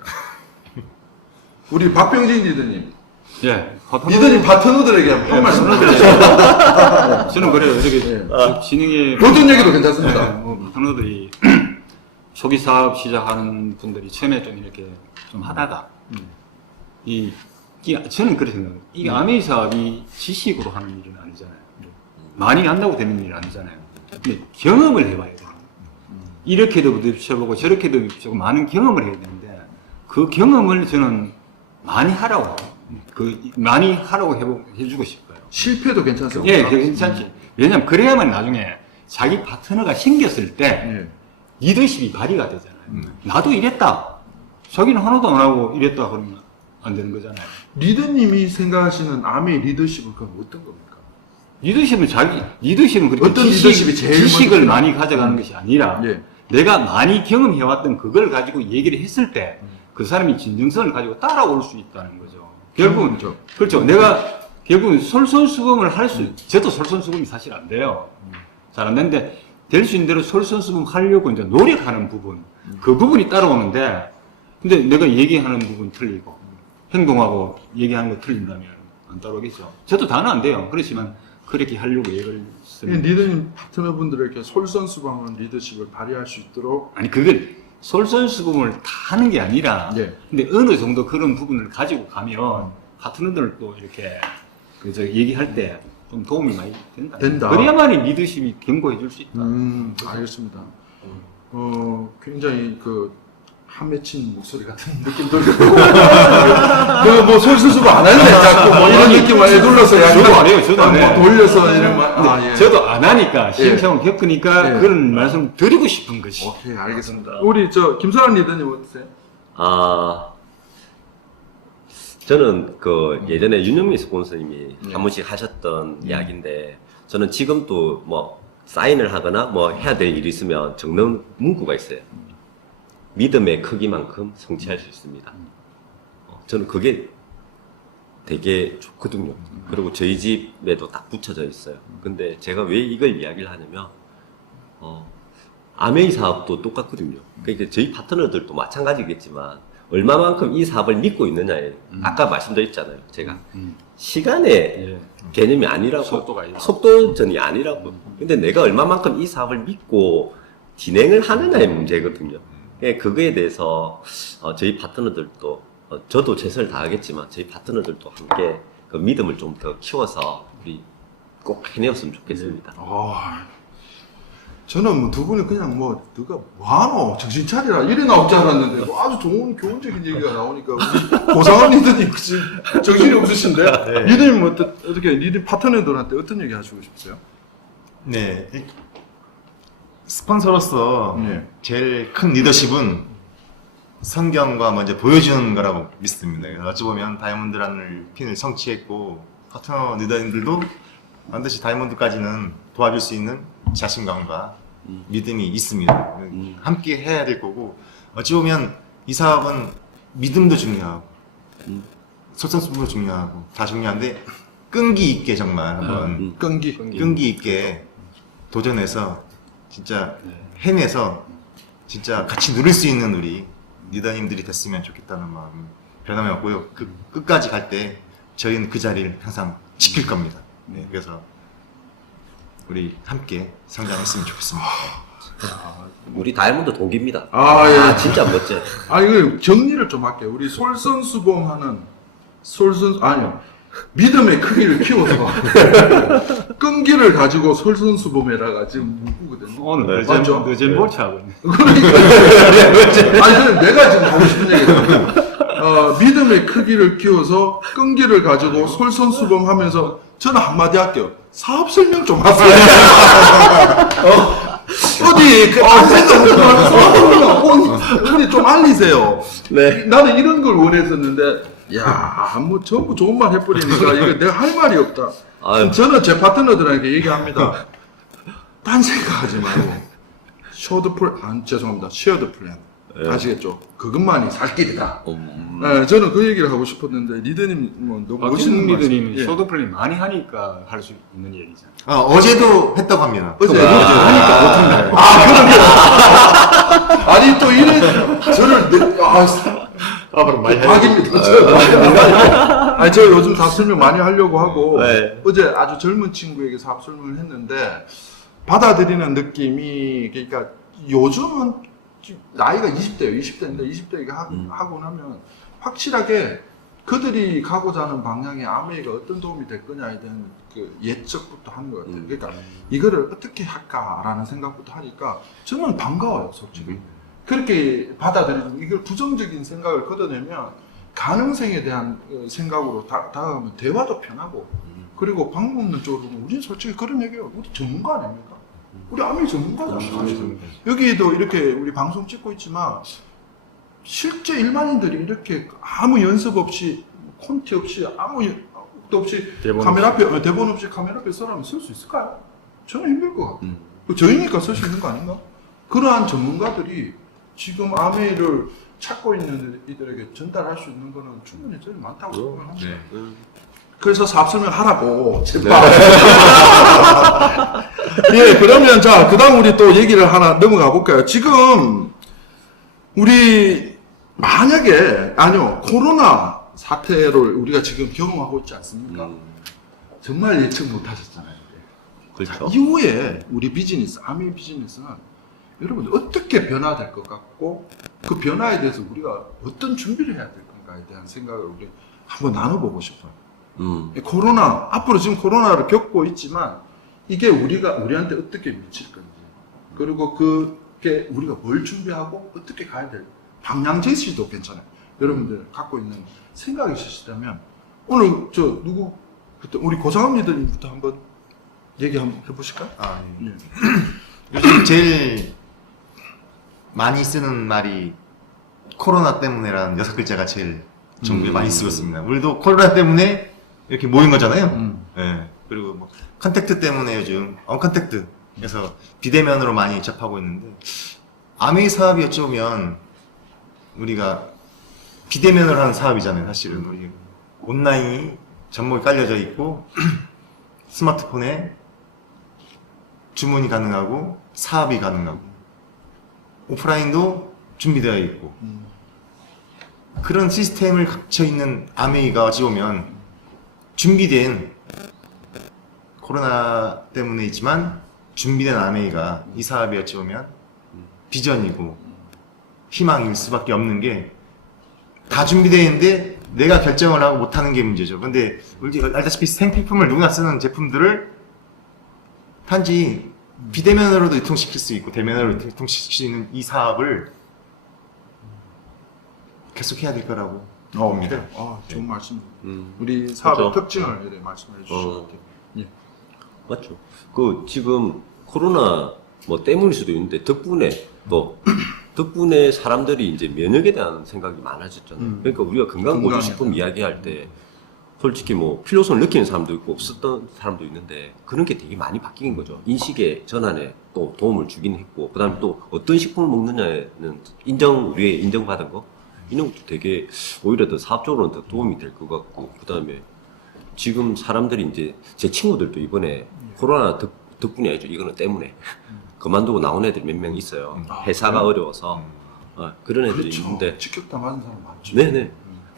우리 박병진 리더님 예. 리더님 파트너들에게 한 말씀 해주세요. 저는 그래요. 이렇게 진행에 어떤 얘기도 괜찮습니다. 파트너들이 초기 사업 시작하는 분들이 처음에 좀 이렇게 좀 하다가 저는 그렇게 생각해요. 이 아메이 사업이 지식으로 하는 일은 아니잖아요. 많이 한다고 되는 일은 아니잖아요. 근데 경험을 해봐야 돼요. 이렇게도 부딪혀보고 저렇게도 부딪혀보고 많은 경험을 해야 되는데 그 경험을 저는 많이 하라고 해주고 싶어요. 실패도 괜찮습니다. 예, 괜찮지. 왜냐면 그래야만 나중에 자기 파트너가 생겼을 때 예. 리더십이 발휘가 되잖아요. 나도 이랬다. 자기는 하나도 안 하고 이랬다 그러면 안 되는 거잖아요. 리더님이 생각하시는 아메이 리더십은 그럼 어떤 겁니까? 리더십은 그렇게 어떤 리더십이 제일 지식을 먼저 많이 가져가는 것이 아니라 예. 내가 많이 경험해왔던 그걸 가지고 얘기를 했을 때 그 사람이 진정성을 가지고 따라올 수 있다는 거죠. 결국은 그렇죠. 내가 결국은 솔선수범을 저도 솔선수범이 사실 안 돼요. 잘 안 되는데 될 수 있는 대로 솔선수범 하려고 이제 노력하는 부분 그 부분이 따라오는데 근데 내가 얘기하는 부분 틀리고 행동하고 얘기하는 거 틀린다면 안 따라오겠죠. 저도 다는 안 돼요. 그렇지만 그렇게 하려고 얘기를 쓰는 리더님 파트너분들에게 솔선수범한 리더십을 발휘할 수 있도록 아니 그걸 솔선수범을 다 하는 게 아니라 예. 근데 어느 정도 그런 부분을 가지고 가면 파트너들도 이렇게 얘기할 때 좀 도움이 많이 된다. 그래야만이 리더십이 견고해 줄 수 있다. 알겠습니다. 굉장히 한 맺힌 목소리 같은 느낌도 들고 뭐 솔선수범 안 할래 자꾸 뭐 이런 느낌을 애둘러서 저도 안 해요. 저도 안 뭐 해요. 돌려서 이런 말. 예. 저도 안 하니까 시행착오를 겪으니까 예. 그런 말씀 드리고 싶은 것이. 오케이 알겠습니다. 우리 김선환 리더님 어떠세요? 저는 예전에 윤영미 스폰서님이 한 번씩 하셨던 이야기인데, 저는 지금도 뭐 사인을 하거나 뭐 해야 될 일이 있으면 적는 문구가 있어요. 믿음의 크기만큼 성취할 수 있습니다. 저는 그게 되게 좋거든요. 그리고 저희 집에도 딱 붙여져 있어요. 근데 제가 왜 이걸 이야기를 하냐면, 아메이 사업도 똑같거든요. 그러니까 저희 파트너들도 마찬가지겠지만, 얼마만큼 이 사업을 믿고 있느냐에 아까 말씀드렸잖아요. 제가 시간의 개념이 아니라고, 속도전이 아니라고. 근데 내가 얼마만큼 이 사업을 믿고 진행을 하느냐의 문제거든요. 그거에 대해서 저희 파트너들도 저도 최선을 다하겠지만 저희 파트너들도 함께 그 믿음을 좀 더 키워서 우리 꼭 해내었으면 좋겠습니다. 저는 뭐 두 분이 그냥 너가 뭐하노 정신 차리라 이래 나올 줄 알았는데 아주 좋은 교훈적인 얘기가 나오니까 우리 고상한 리더님 정신이 없으신데 리더님 어떻게 리더 파트너들한테 어떤 얘기 하시고 싶으세요? 네. 스폰서로서 제일 큰 리더십은 성경과 먼저 보여주는 거라고 믿습니다. 어찌 보면 다이아몬드 핀을 성취했고 파트너 리더님들도 반드시 다이아몬드까지는 도와줄 수 있는 자신감과 믿음이 있습니다. 함께 해야 될 거고, 어찌 보면 이 사업은 믿음도 중요하고 솔선수범도 중요하고 다 중요한데 끈기 있게 정말 한번 끈기 있게 도전해서 진짜 해내서 진짜 같이 누릴 수 있는 우리 리더님들이 됐으면 좋겠다는 마음이 변함이 없고요. 끝까지 갈 때 저희는 그 자리를 항상 지킬 겁니다. 네, 그래서 우리 함께 성장했으면 좋겠습니다. 우리 다이아몬드 동기입니다. 예. 진짜 멋져요. 이거 정리를 좀 할게요. 우리 솔선수범하는 믿음의 크기를 키워서 끈기를 가지고 솔선수범해라가 지금 문구거든요. 오늘 맞죠? 늦은 하고 있네. 그럼 내가 지금 하고 싶은 얘기는 믿음의 크기를 키워서 끈기를 가지고 솔선수범하면서 저는 한마디 할게요. 사업 설명 좀 하세요. 우리 좀 알리세요. 네. 나는 이런 걸 원했었는데, 뭐 전부 좋은 말 해버리니까 이거 내가 할 말이 없다. 저는 제 파트너들에게 얘기합니다. 딴 생각하지 말고 쉐어드 플랜. 아시겠죠? 그것만이 살 길이다. 저는 그 얘기를 하고 싶었는데 리더님 너무 멋있는 리더님이 쇼드 플레이 많이 하니까 할 수 있는 얘기잖아요. 어제도 했다고 합니다. 어제 하니까 못한다. 아니 또 이래 저를 사업을 많이 박입니다. 아니, 저 요즘 사업 설명 많이 하려고 하고 네. 어제 아주 젊은 친구에게 사업 설명을 했는데 받아들이는 느낌이 그러니까 요즘은 나이가 20대예요. 20대인데 20대가 하고 나면 확실하게 그들이 가고자 하는 방향에 아메이가 어떤 도움이 될 거냐에 대한 그 예측부터 하는 것 같아요. 그러니까 이거를 어떻게 할까라는 생각부터 하니까 저는 반가워요, 솔직히. 그렇게 받아들이고 이걸 부정적인 생각을 걷어내면 가능성에 대한 생각으로 다가가면 대화도 편하고 그리고 방법 없는 쪽으로 보면 우리는 솔직히 그런 얘기예요. 우리 전문가 아닙니까? 우리 아메이 전문가잖아요. 여기도 이렇게 우리 방송 찍고 있지만 실제 일반인들이 이렇게 아무 연습 없이 콘티 없이 아무 것도 없이 대본 카메라 앞에 대본 없이 카메라 앞에 서라면 쓸 수 있을까요? 저는 힘들 것 같아요. 저희니까 쓸 수 있는 거 아닌가? 그러한 전문가들이 지금 아메이를 찾고 있는 이들에게 전달할 수 있는 거는 충분히 제일 많다고 생각합니다. 네. 그래서 사업 설명 하라고 제발. 예, 그러면 자, 그다음 우리 또 얘기를 하나 넘어가 볼까요? 지금 우리 만약에 아니요 코로나 사태를 우리가 지금 경험하고 있지 않습니까? 정말 예측 못 하셨잖아요. 그렇죠. 이후에 우리 비즈니스, 아메이 비즈니스는 여러분 어떻게 변화될 것 같고 그 변화에 대해서 우리가 어떤 준비를 해야 될 건가에 대한 생각을 우리 한번 나눠보고 싶어요. 코로나 앞으로 지금 코로나를 겪고 있지만 이게 우리한테 어떻게 미칠 건지 그리고 그게 우리가 뭘 준비하고 어떻게 가야 될 방향 제시도 괜찮아요. 여러분들 갖고 있는 생각이 있으시다면 오늘 저 누구 우리 고상업 리더님부터 한번 얘기 한번 해보실까요? 아, 예. 예. 요즘 제일 많이 쓰는 말이 코로나 때문에라는 6글자가 제일 정부에 많이 쓰고 있습니다. 우리도 코로나 때문에 이렇게 모인 거잖아요. 예. 그리고 뭐 컨택트 때문에 요즘 언컨택트에서 비대면으로 많이 접하고 있는데 아메이 사업이 어쩌면 우리가 비대면으로 하는 사업이잖아요. 사실은 우리 온라인이 접목이 깔려져 있고 스마트폰에 주문이 가능하고 사업이 가능하고 오프라인도 준비되어 있고 그런 시스템을 갖춰 있는 아메이가 어찌 보면 준비된 코로나 때문이지만 준비된 아메이가 이 사업이 어찌 보면 비전이고 희망일 수밖에 없는 게 다 준비되어 있는데 내가 결정을 하고 못하는 게 문제죠. 근데 우리 알다시피 생필품을 누구나 쓰는 제품들을 단지 비대면으로도 유통시킬 수 있고 대면으로 유통시킬 수 있는 이 사업을 계속해야 될 거라고 봅니다. 좋은 말씀. 우리 사업의 그렇죠. 특징을 이렇게 말씀해 주신 것 같아요. 예. 맞죠. 그 지금 코로나 뭐 때문일 수도 있는데 덕분에 또 덕분에 사람들이 이제 면역에 대한 생각이 많아졌잖아요. 그러니까 우리가 건강보조식품 이야기할 때 솔직히 뭐 필요성을 느끼는 사람도 있고 없었던 사람도 있는데 그런 게 되게 많이 바뀐 거죠. 인식의 전환에 또 도움을 주긴 했고 그다음에 또 어떤 식품을 먹느냐에는 우리의 인정받은 거 이런 것도 되게 오히려 더 사업적으로는 더 도움이 될 것 같고 그다음에 지금 사람들이 이제 제 친구들도 이번에 코로나 덕분이 아니죠. 이거는 때문에 그만두고 나온 애들이 몇 명 있어요. 회사가 어려워서 그런 애들이 그렇죠. 있는데 직격다 맞은 사람 많죠. 네네.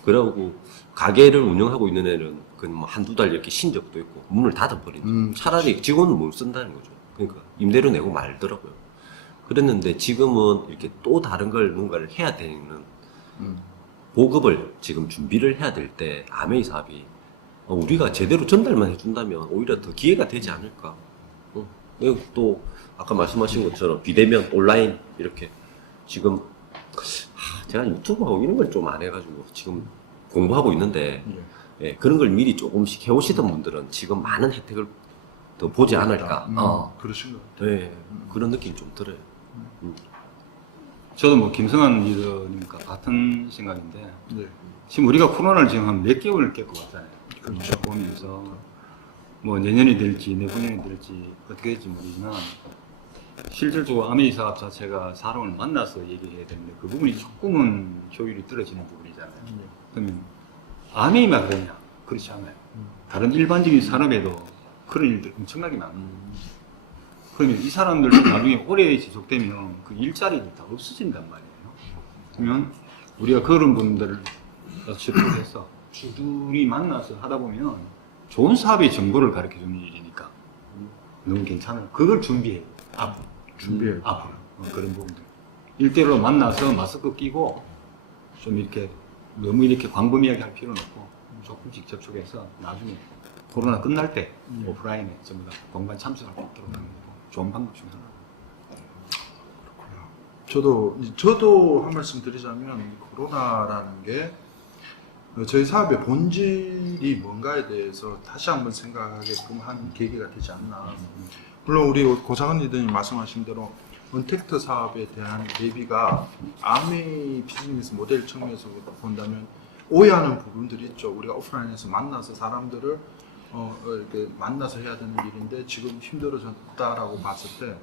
그러고 가게를 운영하고 있는 애는 뭐 한두 달 이렇게 쉰 적도 있고 문을 닫아버린 차라리 직원을 못 쓴다는 거죠. 그러니까 임대료 내고 말더라고요. 그랬는데 지금은 이렇게 또 다른 걸 뭔가를 해야 되는 보급을 지금 준비를 해야 될 때 아메이 사업이 우리가 제대로 전달만 해준다면 오히려 더 기회가 되지 않을까. 그리고 또 아까 말씀하신 것처럼 비대면 온라인 이렇게 지금 제가 유튜브하고 이런 걸 좀 안 해가지고 지금 공부하고 있는데 예, 그런 걸 미리 조금씩 해오시던 분들은 지금 많은 혜택을 더 보지 않을까. 그러신 것 같아요. 네, 그런 느낌이 좀 들어요. 저도 뭐 김성환 리더님과 같은 생각인데 네. 지금 우리가 코로나를 지금 한 몇 개월을 겪고 왔잖아요. 그렇죠. 보면서 뭐 내년이 될지 내후년이 될지 어떻게 될지 모르지만 실질적으로 아메이 사업 자체가 사람을 만나서 얘기해야 되는데 그 부분이 조금은 효율이 떨어지는 부분이잖아요. 그러면 아메이만 그러냐? 그렇지 않아요. 다른 일반적인 산업에도 그런 일들 엄청나게 많아요. 그러면 이 사람들도 나중에 오래 지속되면 그 일자리도 다 없어진단 말이에요. 그러면 우리가 그런 분들을 접촉해서 둘이 만나서 하다 보면 좋은 사업의 정보를 가르쳐 주는 일이니까 너무 괜찮아요. 그걸 준비해. 준비해. 앞으로 그런 부분들. 일대로 만나서 마스크 끼고 좀 이렇게 너무 이렇게 광범위하게 할 필요는 없고 조금씩 접촉해서 나중에 코로나 끝날 때 오프라인에 전부 다 공간 참석할 수 있도록 하는 거 좋은 방법 중에 하나. 저도 한 말씀 드리자면 코로나라는 게 저희 사업의 본질이 뭔가에 대해서 다시 한번 생각하게끔 한 계기가 되지 않나. 물론 우리 고상은 리더님 말씀하신 대로 언택트 사업에 대한 대비가 아메이 비즈니스 모델 측면에서 본다면 오해하는 부분들이 있죠. 우리가 오프라인에서 만나서 사람들을 이렇게 만나서 해야 되는 일인데 지금 힘들어졌다라고 봤을 때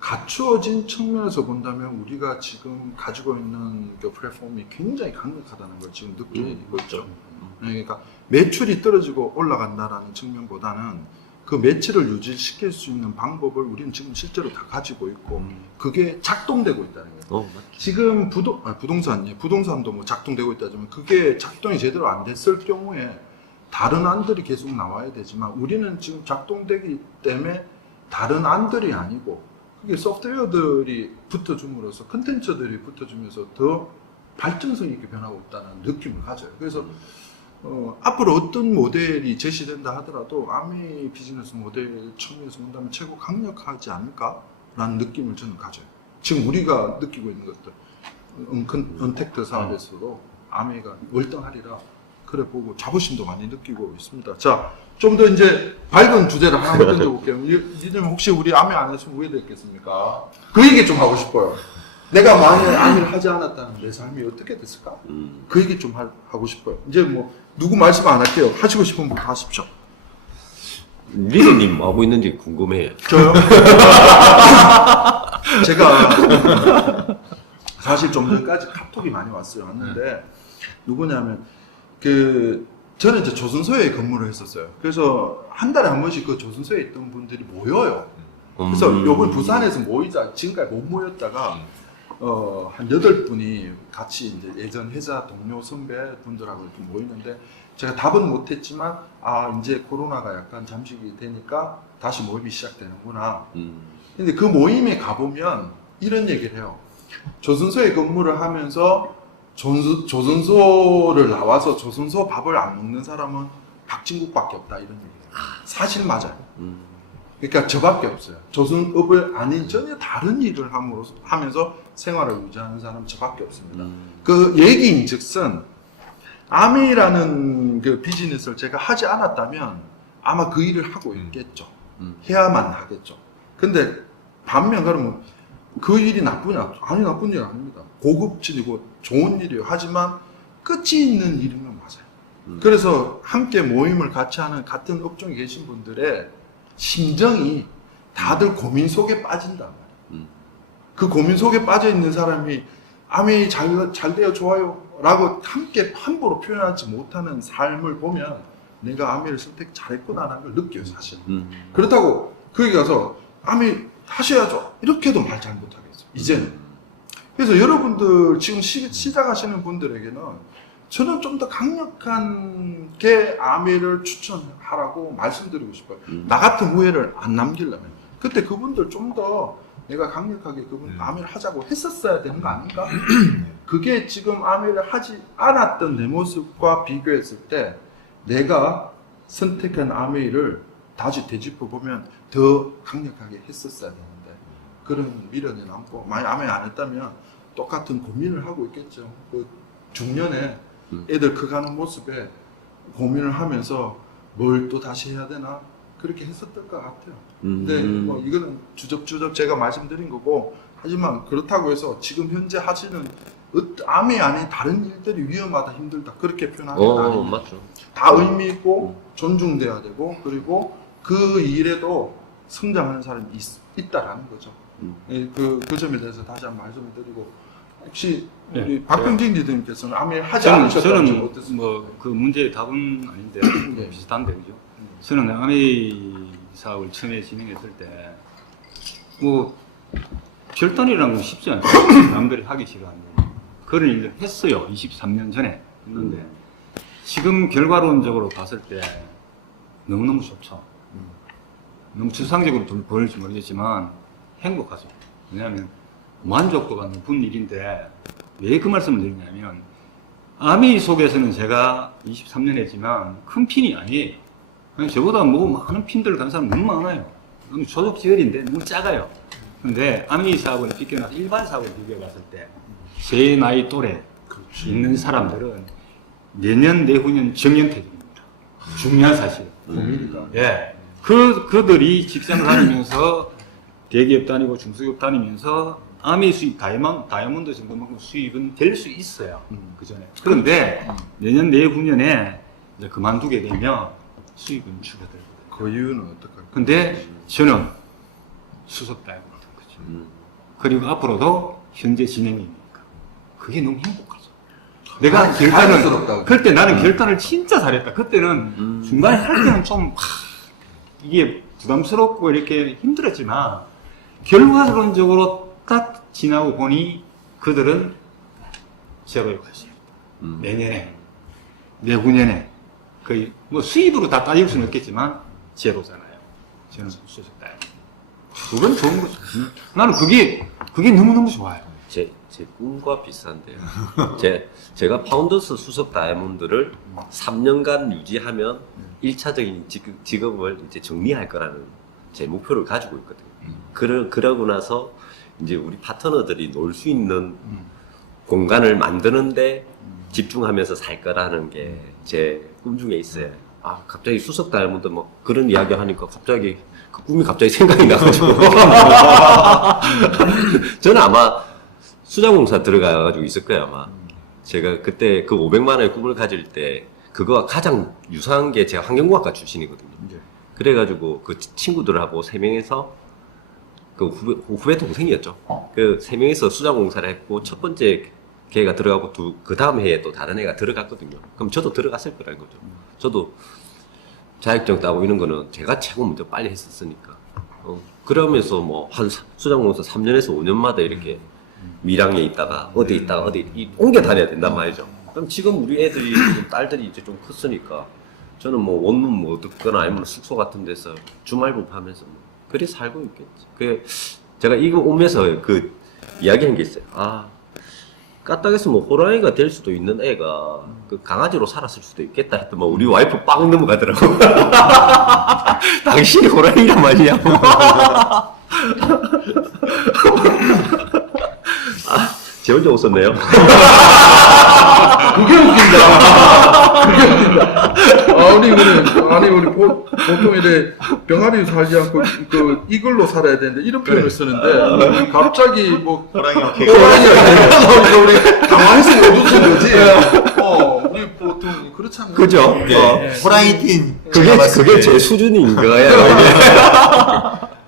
갖추어진 측면에서 본다면 우리가 지금 가지고 있는 그 플랫폼이 굉장히 강력하다는 걸 지금 느끼고 있죠. 그러니까 매출이 떨어지고 올라간다라는 측면보다는 그 매출을 유지시킬 수 있는 방법을 우리는 지금 실제로 다 가지고 있고 그게 작동되고 있다는 거예요. 지금 부동산도 뭐 작동되고 있다지만 그게 작동이 제대로 안 됐을 경우에 다른 안들이 계속 나와야 되지만 우리는 지금 작동되기 때문에 다른 안들이 아니고 그게 소프트웨어들이 붙어줌으로써 컨텐츠들이 붙어주면서 더 발전성 있게 변하고 있다는 느낌을 가져요. 그래서 앞으로 어떤 모델이 제시된다 하더라도 아메이 비즈니스 모델 측면에서 본다면 최고 강력하지 않을까라는 느낌을 저는 가져요. 지금 우리가 느끼고 있는 것들 언택트 사업에서도 아메이가 월등하리라 그래 보고 자부심도 많이 느끼고 있습니다. 자, 좀 더 이제 밝은 주제를 하나만 던져볼게요. 니들 혹시 우리 아메 안 했으면 왜 됐겠습니까? 그 얘기 좀 하고 싶어요. 내가 만약에 아메를 하지 않았다면 내 삶이 어떻게 됐을까? 그 얘기 좀 하고 싶어요. 이제 뭐 누구 말씀 안 할게요. 하시고 싶은 분 다 하십시오. 리더님 하고 있는지 궁금해요. 저요? 제가 사실 좀 전까지 카톡이 많이 왔는데 누구냐면 저는 이제 조선소에 근무를 했었어요. 그래서 한 달에 한 번씩 그 조선소에 있던 분들이 모여요. 그래서 요번 부산에서 모이자 지금까지 못 모였다가 한 8분이 같이 이제 예전 회사 동료 선배 분들하고 이렇게 모이는데 제가 답은 못했지만 이제 코로나가 약간 잠식이 되니까 다시 모임이 시작되는구나. 근데 그 모임에 가보면 이런 얘기를 해요. 조선소에 근무를 하면서 조선소를 나와서 조선소 밥을 안 먹는 사람은 박진국밖에 없다 이런 얘기예요. 사실 맞아요. 그러니까 저밖에 없어요. 조선업을 아닌 전혀 다른 일을 하면서 생활을 유지하는 사람은 저밖에 없습니다. 그 얘기인즉슨 아메이라는 그 비즈니스를 제가 하지 않았다면 아마 그 일을 하고 있겠죠. 해야만 하겠죠. 근데 반면 그러면 그 일이 나쁘냐? 아니 나쁜 일 아닙니다. 고급질이고 좋은 일이에요. 하지만 끝이 있는 일이면 맞아요. 그래서 함께 모임을 같이 하는 같은 업종에 계신 분들의 심정이 다들 고민 속에 빠진단 말이에요. 그 고민 속에 빠져 있는 사람이 아메이 잘 돼요 좋아요 라고 함께 함부로 표현하지 못하는 삶을 보면 내가 아메이를 선택 잘했구나라는 걸 느껴요 사실. 그렇다고 거기 가서 아메이 하셔야죠 이렇게도 말 잘 못하겠어요 이제는. 그래서 여러분들 지금 시작하시는 분들에게는 저는 좀 더 강력한 게 아메이를 추천하라고 말씀드리고 싶어요. 나 같은 후회를 안 남기려면. 그때 그분들 좀 더 내가 강력하게 그분 아메이를 하자고 했었어야 되는 거 아닌가? 그게 지금 아메이를 하지 않았던 내 모습과 비교했을 때 내가 선택한 아메이를 다시 되짚어 보면 더 강력하게 했었어야 되는데 그런 미련이 남고 만약 아메이 안 했다면 똑같은 고민을 하고 있겠죠. 그 중년에 애들 커가는 모습에 고민을 하면서 뭘 또 다시 해야 되나 그렇게 했었던 것 같아요. 근데 뭐 이거는 주접주접 제가 말씀드린 거고 하지만 그렇다고 해서 지금 현재 하시는 아메이 아닌 다른 일들이 위험하다 힘들다 그렇게 표현하는 건 아닙니다. 맞죠. 다 의미 있고 존중돼야 되고 그리고 그 일에도 성장하는 사람이 있다라는 거죠. 그 점에 대해서 다시 한번 말씀을 드리고 혹시 우리 박병진 리더님께서는 아메이 하지 않으셨다는 점 어땠습니까? 뭐 그 문제의 답은 아닌데 네. 비슷한데 그죠? 저는 아메이 사업을 처음에 진행했을 때 뭐 결단이라는 건 쉽지 않죠. 남들이 하기 싫어하는 그런 일을 했어요. 23년 전에 했는데 지금 결과론적으로 봤을 때 너무너무 좋죠. 너무 추상적으로 보일지 모르겠지만 행복하죠. 왜냐하면 만족도가 높은 일인데 왜 그 말씀을 드리냐면 아미 속에서는 제가 23년 했지만 큰 핀이 아니에요. 그냥 저보다 뭐 많은 핀들을 가는 사람 너무 많아요. 너무 조직지혈인데 너무 작아요. 근데 아미 사업을 비껴나서 일반 사업을 비교해봤을 때 제 나이 또래 있는 사람들은 내년 내후년 정년퇴직입니다. 중요한 사실. 예. 그들이 직장을 다니면서 대기업 다니고 중소기업 다니면서 아미 수입 다이아몬드 정도만큼 수입은 될 수 있어요. 그 전에. 그런데 내년 내후년에 이제 그만두게 되면 수입은 줄어들거든요. 그 이유는 어떨까요? 근데 저는 수석 다이아몬드 거죠. 그리고 앞으로도 현재 진행이니까 그게 너무 행복하죠. 내가 자연스럽다. 결단을 그때 나는 결단을 진짜 잘했다. 그때는 중간에 할 때는 좀 이게 부담스럽고 이렇게 힘들었지만 결과론적으로 딱 지나고 보니 그들은 제로에 가시. 내년에 내후년에 거의 뭐 수입으로 다 따질 수는 없겠지만 제로잖아요. 저는 수석 다이아몬드. 그건 좋은 거죠. 나는 그게 너무너무 좋아요. 제 꿈과 비슷한데요. 제가 파운더스 수석 다이아몬드를 3년간 유지하면 1차적인 직업을 이제 정리할 거라는 제 목표를 가지고 있거든요. 그러고 나서 이제 우리 파트너들이 놀 수 있는 공간을 만드는데 집중하면서 살 거라는 게 제 꿈 중에 있어요. 아, 갑자기 수석 다이아몬드 뭐 그런 이야기 하니까 갑자기 그 꿈이 갑자기 생각이 나가지고. 저는 아마 수자공사 들어가가지고 있을 거예요, 아마. 제가 그때 그 500만 원의 꿈을 가질 때, 그거와 가장 유사한 게 제가 환경공학과 출신이거든요. 그래가지고 그 친구들하고 3명에서, 그 후배 동생이었죠. 그 3명에서 수자공사를 했고, 첫 번째 걔가 들어가고, 그 다음 해에 또 다른 애가 들어갔거든요. 그럼 저도 들어갔을 거라는 거죠. 저도 자격증 따고 이런 거는 제가 최고 먼저 빨리 했었으니까. 그러면서 뭐, 한 수자공사 3년에서 5년마다 이렇게 밀양에 있다가 어디 있다가 어디 옮겨 다녀야 된단 말이죠. 그럼 지금 우리 애들이 딸들이 이제 좀 컸으니까 저는 뭐 원룸 뭐 듣거나 아니면 숙소 같은 데서 주말부 하면서 뭐 그래 살고 있겠지. 그 제가 이거 오면서 그 이야기한 게 있어요. 아, 까딱해서 뭐 호랑이가 될 수도 있는 애가 그 강아지로 살았을 수도 있겠다 했더니 우리 와이프 빵 넘어가더라고. 당신이 호랑이란 말이냐고. 제 혼자 웃었네요. 그게 웃긴다. 그게 웃긴다. 우리 보통 이래 병아리 살지 않고 그 이글로 살아야 되는데 이런 표현을 쓰는데 갑자기 뭐 호랑이와 호랑이가 나오니까 우리 당황해서 못 웃은 거지. 우리 보통 그렇잖아요. 그죠? 호랑이 틴 그게 제 수준인 거예요.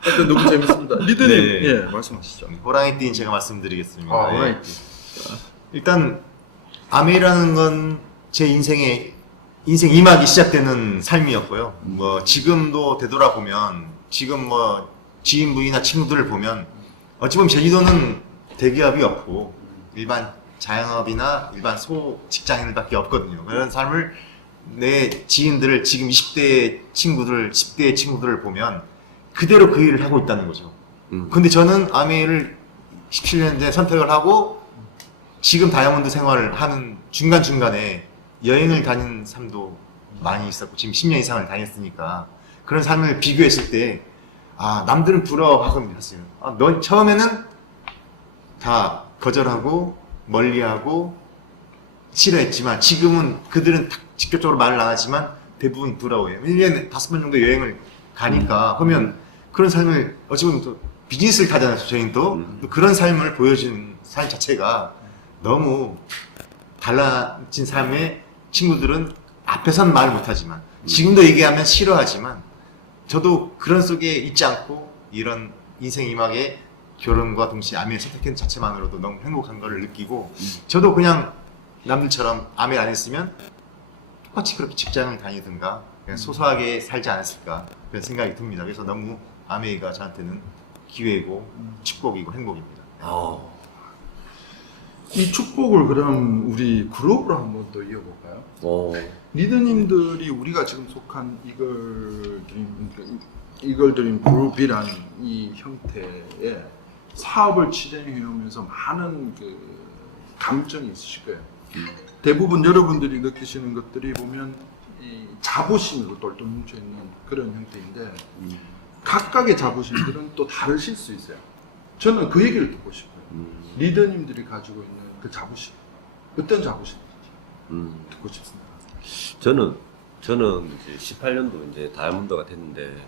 하여튼 너무 재밌습니다. 리드님, 네. 예, 말씀하시죠. 호랑이 틴 제가 말씀드리겠습니다. 호랑이 예. 일단 아메이라는 건 제 인생 2막이 시작되는 삶이었고요. 뭐 지금도 되돌아보면 지금 뭐 지인분이나 친구들을 보면 어찌 보면 제주도는 대기업이 없고 일반 자영업이나 일반 소 직장인들밖에 없거든요. 그런 삶을 내 지인들을 지금 20대 친구들, 10대 친구들을 보면 그대로 그 일을 하고 있다는 거죠. 근데 저는 아메이를 17년 전에 선택을 하고 지금 다이아몬드 생활을 하는 중간중간에 여행을 다닌 삶도 많이 있었고 지금 10년 이상을 다녔으니까 그런 삶을 비교했을 때 남들은 부러워하고 있었어요. 넌 처음에는 다 거절하고 멀리하고 싫어했지만 지금은 그들은 직접적으로 말을 안 하지만 대부분 부러워해요. 1년에 5번 정도 여행을 가니까 그러면 그런 삶을 어찌 보면 또 비즈니스를 타잖아요. 저희는 또 그런 삶을 보여주는 삶 자체가 너무 달라진 삶에 친구들은 앞에선 말 못하지만 지금도 얘기하면 싫어하지만 저도 그런 속에 있지 않고 이런 인생 2막에 결혼과 동시에 아메를 선택한 자체만으로도 너무 행복한 거를 느끼고 저도 그냥 남들처럼 아메 안 했으면 똑같이 그렇게 직장을 다니든가 그냥 소소하게 살지 않았을까 그런 생각이 듭니다. 그래서 너무 아메이가 저한테는 기회이고 축복이고 행복입니다. 이 축복을 그럼 우리 그룹으로 한번 더 이어볼까요? 어, 리더님들이 우리가 지금 속한 이걸드림 그룹이란 이 형태의 사업을 진행해 오면서 많은 그 감정이 있으실 거예요. 대부분 여러분들이 느끼시는 것들이 보면 이 자부심으로 똘똘 뭉쳐 있는 그런 형태인데 각각의 자부심들은 또 다르실 수 있어요. 저는 그 얘기를 듣고 싶어요. 리더님들이 가지고 있는 그 자부심, 어떤 자부심인지 듣고 싶습니다. 저는 이제 18년도 이제 다이아몬드가 됐는데,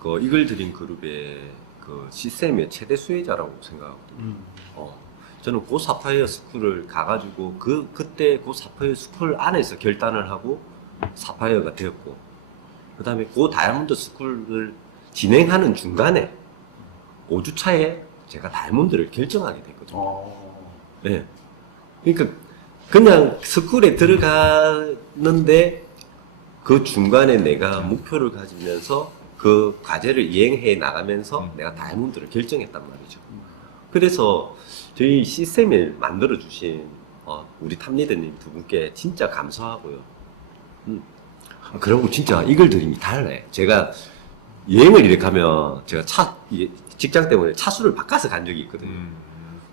그 이글드림 그룹의 그 시스템의 최대 수혜자라고 생각하거든요. 저는 고 사파이어 스쿨을 가가지고 그때 고 사파이어 스쿨 안에서 결단을 하고 사파이어가 되었고, 그 다음에 고 다이아몬드 스쿨을 진행하는 중간에 5주차에 제가 다이아몬드를 결정하게 됐거든요. 네. 그러니까 그냥 스쿨에 들어가는데 그 중간에 내가 목표를 가지면서 그 과제를 이행해 나가면서 내가 다이아몬드를 결정했단 말이죠. 그래서 저희 시스템을 만들어 주신 우리 탑리더님 두 분께 진짜 감사하고요. 그리고 진짜 이글드림이 달라요. 제가 여행을 이렇게 가면 제가 직장 때문에 차수를 바꿔서 간 적이 있거든요.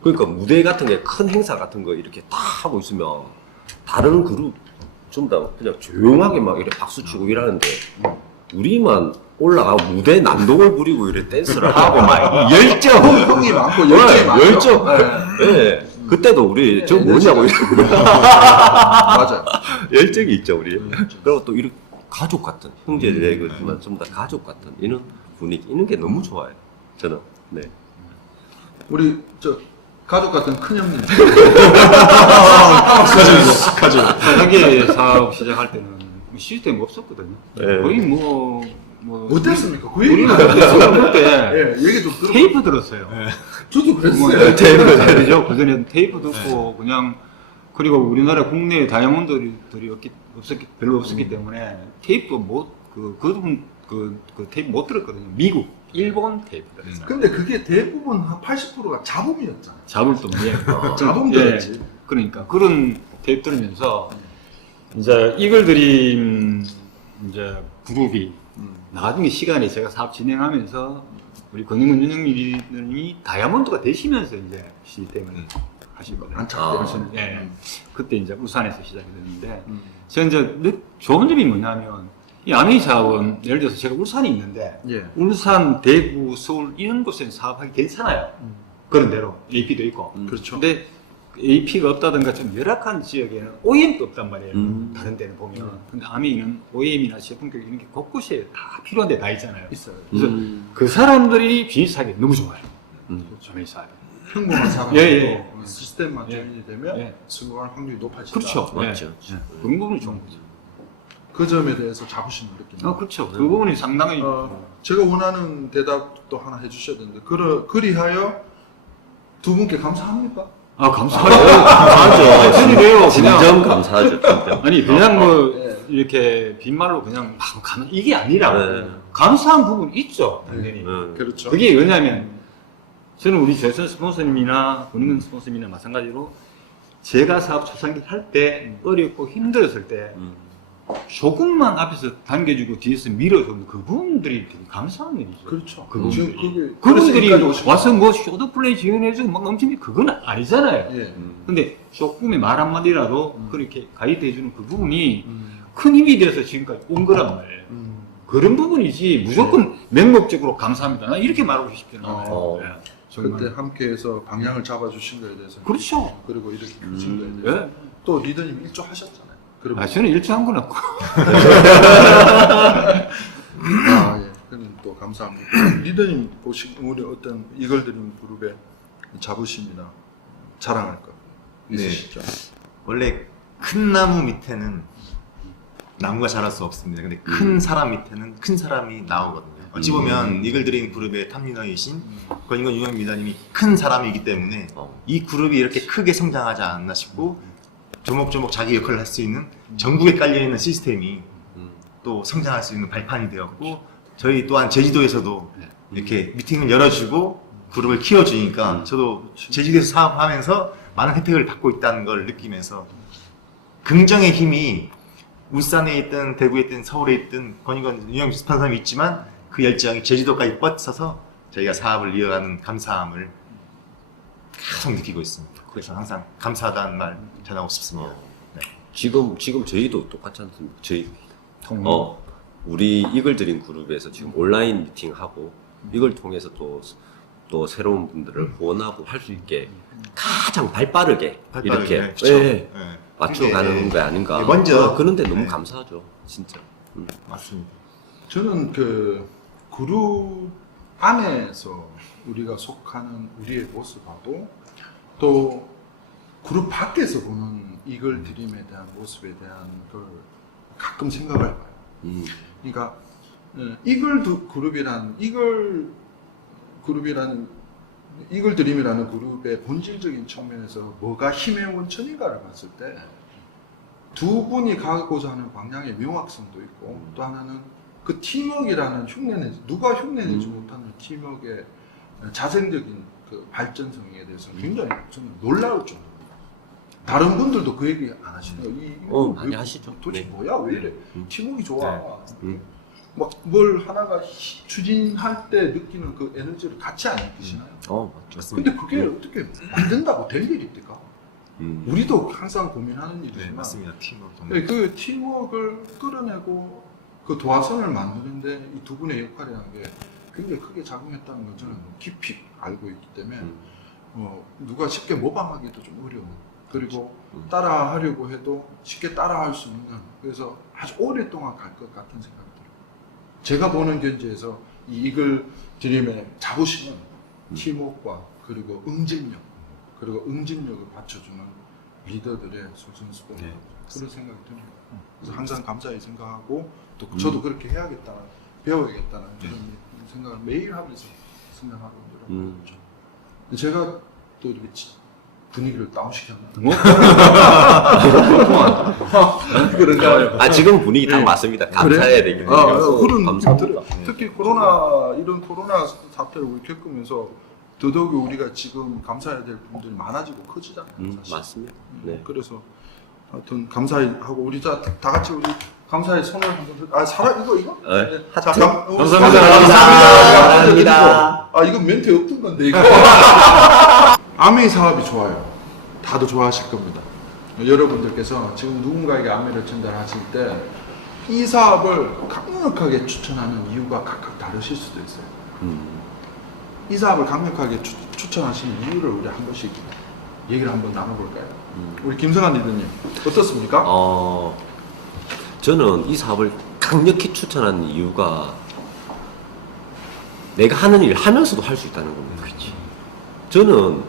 그러니까 무대 같은 게 큰 행사 같은 거 이렇게 딱 하고 있으면 다른 그룹 좀 다 그냥 조용하게 막 이렇게 박수 치고 이러는데 우리만 올라가고 무대 난동을 부리고 이래 댄스를 하고 막 열정 형이 많고 열정이 많죠. 열정 네. 그때도 우리 저 뭐냐고 맞아요. 열정이 있죠 우리. 그리고 또 이렇게 가족 같은 형제들이지만 좀 더 가족 같은 이런 분위기 이런 게 너무 좋아요. 저는 네. 우리 저 가족 같은 큰 형님. 가게 사업 시작할 때는 시스템이 없었거든요. 네. 거의 뭐 어땠습니까? 그 우리는 얘기는 그때 예, 얘기 좀 들어. 테이프 들었어요. 저도 뭐, 그랬어요. 테이프 들죠. 그전에 테이프 듣고 그냥 그리고 우리나라 국내 다이아몬드들이 별로 없었기 때문에 테이프 그 테이프 못 들었거든요. 미국, 일본 테이프 들었어요. 근데 그게 대부분 한 80%가 잡음이었잖아요. 잡을 또 잡음 들었지. 그러니까 그런 테이프 들으면서 이제 이글드림 이제 그룹이 나중에 시간에 제가 사업 진행하면서 우리 권영근 윤영민이 다이아몬드가 되시면서 이제 시스템을 하시거든요. 안착되시는. 예. 그때 이제 울산에서 시작이 됐는데 제가 이제 좋은 점이 뭐냐면 이 아메이 사업은 예를 들어서 제가 울산에 있는데 예. 울산, 대구, 서울 이런 곳에는 사업하기 괜찮아요. 그런 대로 AP도 있고. 그렇죠. 근데 AP가 없다든가 좀 열악한 지역에는 OEM도 없단 말이에요. 다른 데는 보면. 근데 아메이는 OEM이나 제품 교육 이런 게 곳곳에 다 필요한 데 다 있잖아요. 있어요. 그래서 그 사람들이 비즈니스하기 너무 좋아요. 아메이 사업이. 평범한 사람도 예. 시스템만 예. 조인이 되면 예. 성공할 확률이 높아진다. 그렇죠. 맞죠. 예. 그런 부분이 좋은 거죠. 그 점에 대해서 자부심을 느낀다. 그렇죠. 그 부분이 상당히 제가 원하는 대답도 하나 해주셔야 되는데 그리하여 두 분께 감사합니까? 감사하죠. 감사하죠. 저는 왜요? 진정 그냥 감사하죠. 진짜. 아니 그냥 뭐 예. 이렇게 빈말로 그냥 이게 아니라 네. 감사한 부분 있죠. 당연히. 그렇죠. 그게 왜냐면 저는 우리 재선 스폰서님이나 권은근 스폰서님이나 마찬가지로 제가 사업 초창기 할 때 어렵고 힘들었을 때 조금만 앞에서 당겨주고 뒤에서 밀어주는 그분들이 되게 감사한 일이죠. 그렇죠. 그분들이. 지금 그게 그분들이 그래서 여기까지 오신 와서 뭐 쇼도 플레이 지원해주고 막 엄청 그건 아니잖아요. 거예요. 예. 근데 조금의 말 한마디라도 그렇게 가이드해주는 그 부분이 큰 힘이 돼서 지금까지 온 거란 말이에요. 그런 부분이지 무조건 맹목적으로 감사합니다. 나 이렇게 말하고 싶지는 않아요. 어. 예, 정말. 그때 함께해서 방향을 잡아주신 거에 대해서 그렇죠. 그리고 이렇게 해주신 거에 대해서 예. 또 리더님 일조하셨잖아요. 그러면 저는 일치한 건 없고. 예. 그는 또 감사합니다. 리더님 보시 우리 어떤 이걸드림 그룹의 자부심이나 자랑할 거 있으시죠? 원래 큰 나무 밑에는 나무가 자랄 수 없습니다. 근데 큰 사람 밑에는 큰 사람이 나오거든요. 어찌 보면 이글드림 그룹의 탑리더이신 권인건 유명 미다님이 큰 사람이기 때문에 이 그룹이 이렇게 크게 성장하지 않았나 싶고 조목조목 자기 역할을 할 수 있는 전국에 깔려있는 시스템이 또 성장할 수 있는 발판이 되었고 저희 또한 제주도에서도 이렇게 미팅을 열어주고 그룹을 키워주니까 저도 제주도에서 사업하면서 많은 혜택을 받고 있다는 걸 느끼면서 긍정의 힘이 울산에 있든 대구에 있든 서울에 있든 건이건 유형 비슷한 사람이 있지만 그 열정이 제주도까지 뻗쳐서 저희가 사업을 이어가는 감사함을 계속 느끼고 있습니다. 그래서 항상 감사하다는 말 전하고 싶습니다. 네. 지금 저희도 똑같지 않습니까? 저희 우리 이글 드림 그룹에서 지금 온라인 미팅하고 이걸 통해서 또 새로운 분들을 후원하고 할 수 있게 가장 발빠르게 이렇게 네, 그쵸. 네. 맞춰가는 게 아닌가. 네, 먼저 그런데 너무 네. 감사하죠, 진짜. 맞습니다. 저는 그 그룹 안에서 우리가 속하는 우리의 모습하고 또 그룹 밖에서 보는 이글 드림에 대한 모습에 대한 걸 가끔 생각을 해봐요. 그러니까 이글 드림이라는 그룹의 본질적인 측면에서 뭐가 힘의 원천인가를 봤을 때 두 분이 가고자 하는 방향의 명확성도 있고 또 하나는 그 팀워크라는 누가 흉내내지 못하는 팀워크의 자생적인 그 발전성에 대해서 굉장히 저는 놀라울 정도입니다. 다른 분들도 그 얘기 안 하시나요? 많이 하시죠. 도대체 네. 뭐야? 왜 이래? 팀워크가 좋아. 네. 막 뭘 하나가 추진할 때 느끼는 그 에너지를 같이 안 느끼시나요? 맞죠. 근데 그게 어떻게 안 된다고 될 일입니까? 우리도 항상 고민하는 네, 일이지만 맞습니다. 팀워크 네, 그 팀워크를 끌어내고 그 도화선을 만드는데 이 두 분의 역할이라는 게 굉장히 크게 작용했다는 걸 저는 깊이 알고 있기 때문에 누가 쉽게 모방하기도 좀 어려운 그리고 따라하려고 해도 쉽게 따라할 수 있는 그래서 아주 오랫동안 갈 것 같은 생각이 들어요. 제가 보는 견지에서 이 이글 드림의 자부심은 팀워크와 그리고 응집력을 받쳐주는 리더들의 솔선수범 네. 그런 생각이 듭니다. 그래서 항상 감사히 생각하고 또 저도 그렇게 해야겠다는 배워야겠다는 그런 생각을 매일 하면서 생각하고 있죠. 제가 또 이렇게 분위기를 다운시켰나요? 그런가? 지금 분위기 딱 맞습니다. 감사해야 되기 때문에. 그런 감사합니다. 특히 이런 코로나 사태를 우리 겪으면서 더더욱이 우리가 지금 감사해야 될 분들이 많아지고 커지잖아요. 사실. 맞습니다. 네. 그래서 하여튼 감사하고 우리 다 같이 우리 감사의 손을 한번 이거? 네. 자, 감사합니다. 이거 멘트 없던 건데 이거. 아메이 사업이 좋아요. 다들 좋아하실 겁니다. 여러분들께서 지금 누군가에게 아메이를 전달하실 때 이 사업을 강력하게 추천하는 이유가 각각 다르실 수도 있어요. 이 사업을 강력하게 추천하시는 이유를 우리 한 번씩 얘기를 한번 나눠볼까요? 우리 김성환 리더님 어떻습니까? 저는 이 사업을 강력히 추천하는 이유가 내가 하는 일 하면서도 할 수 있다는 겁니다. 저는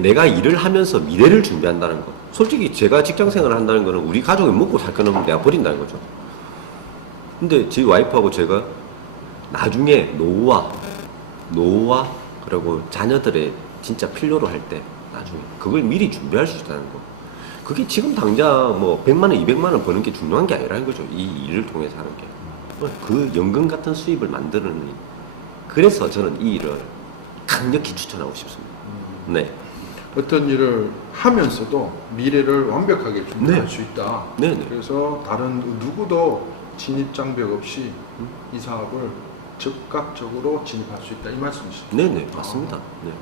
내가 일을 하면서 미래를 준비한다는 거. 솔직히 제가 직장 생활을 한다는 거는 우리 가족이 먹고 살 거는 내가 버린다는 거죠. 근데 저희 와이프하고 제가 나중에 노후와 그리고 자녀들의 진짜 필요로 할 때 나중에 그걸 미리 준비할 수 있다는 거. 그게 지금 당장 뭐 100만 원, 200만 원 버는 게 중요한 게 아니라는 거죠. 이 일을 통해서 하는 게. 그 연금 같은 수입을 만드는 일. 그래서 저는 이 일을 강력히 추천하고 싶습니다. 네. 어떤 일을 하면서도 미래를 완벽하게 준비할 네. 수 있다. 네네. 그래서 다른 누구도 진입장벽 없이 이 사업을 즉각적으로 진입할 수 있다. 이 말씀이시죠? 네네, 맞습니다. 네.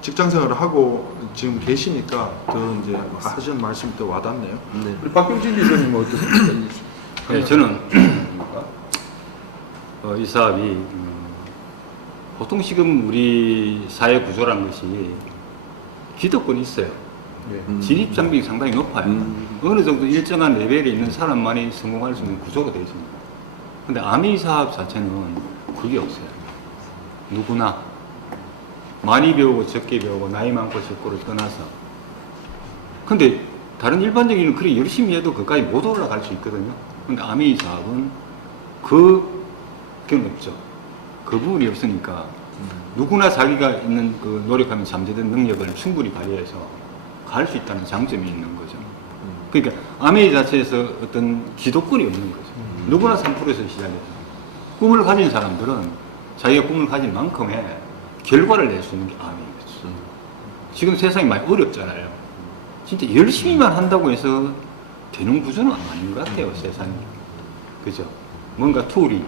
직장 생활을 하고 지금 계시니까 더 이제 하시는 말씀이 더 와닿네요. 네. 우리 박경진 리더님은 어떠십니까? 네, 저는 이 사업이 보통 지금 우리 사회 구조라는 것이 기득권이 있어요. 예. 진입 장벽이 상당히 높아요. 어느 정도 일정한 레벨에 있는 사람만이 성공할 수 있는 구조가 되어 있습니다. 근데 아미 사업 자체는 그게 없어요. 누구나 많이 배우고 적게 배우고 나이 많고 적고를 떠나서. 근데 다른 일반적인 일은 그렇게 열심히 해도 그까지 못 올라갈 수 있거든요. 근데 아미 사업은 그게 없죠. 그 부분이 없으니까 누구나 자기가 있는 그 노력하면 잠재된 능력을 충분히 발휘해서 갈 수 있다는 장점이 있는 거죠. 그러니까 아메이 자체에서 어떤 기독권이 없는 거죠. 누구나 3%에서 시작해서 꿈을 가진 사람들은 자기가 꿈을 가진 만큼의 결과를 낼 수 있는 게 암이겠죠. 지금 세상이 많이 어렵잖아요. 진짜 열심히만 한다고 해서 되는 구조는 아닌 것 같아요, 세상이. 그죠? 뭔가 툴이,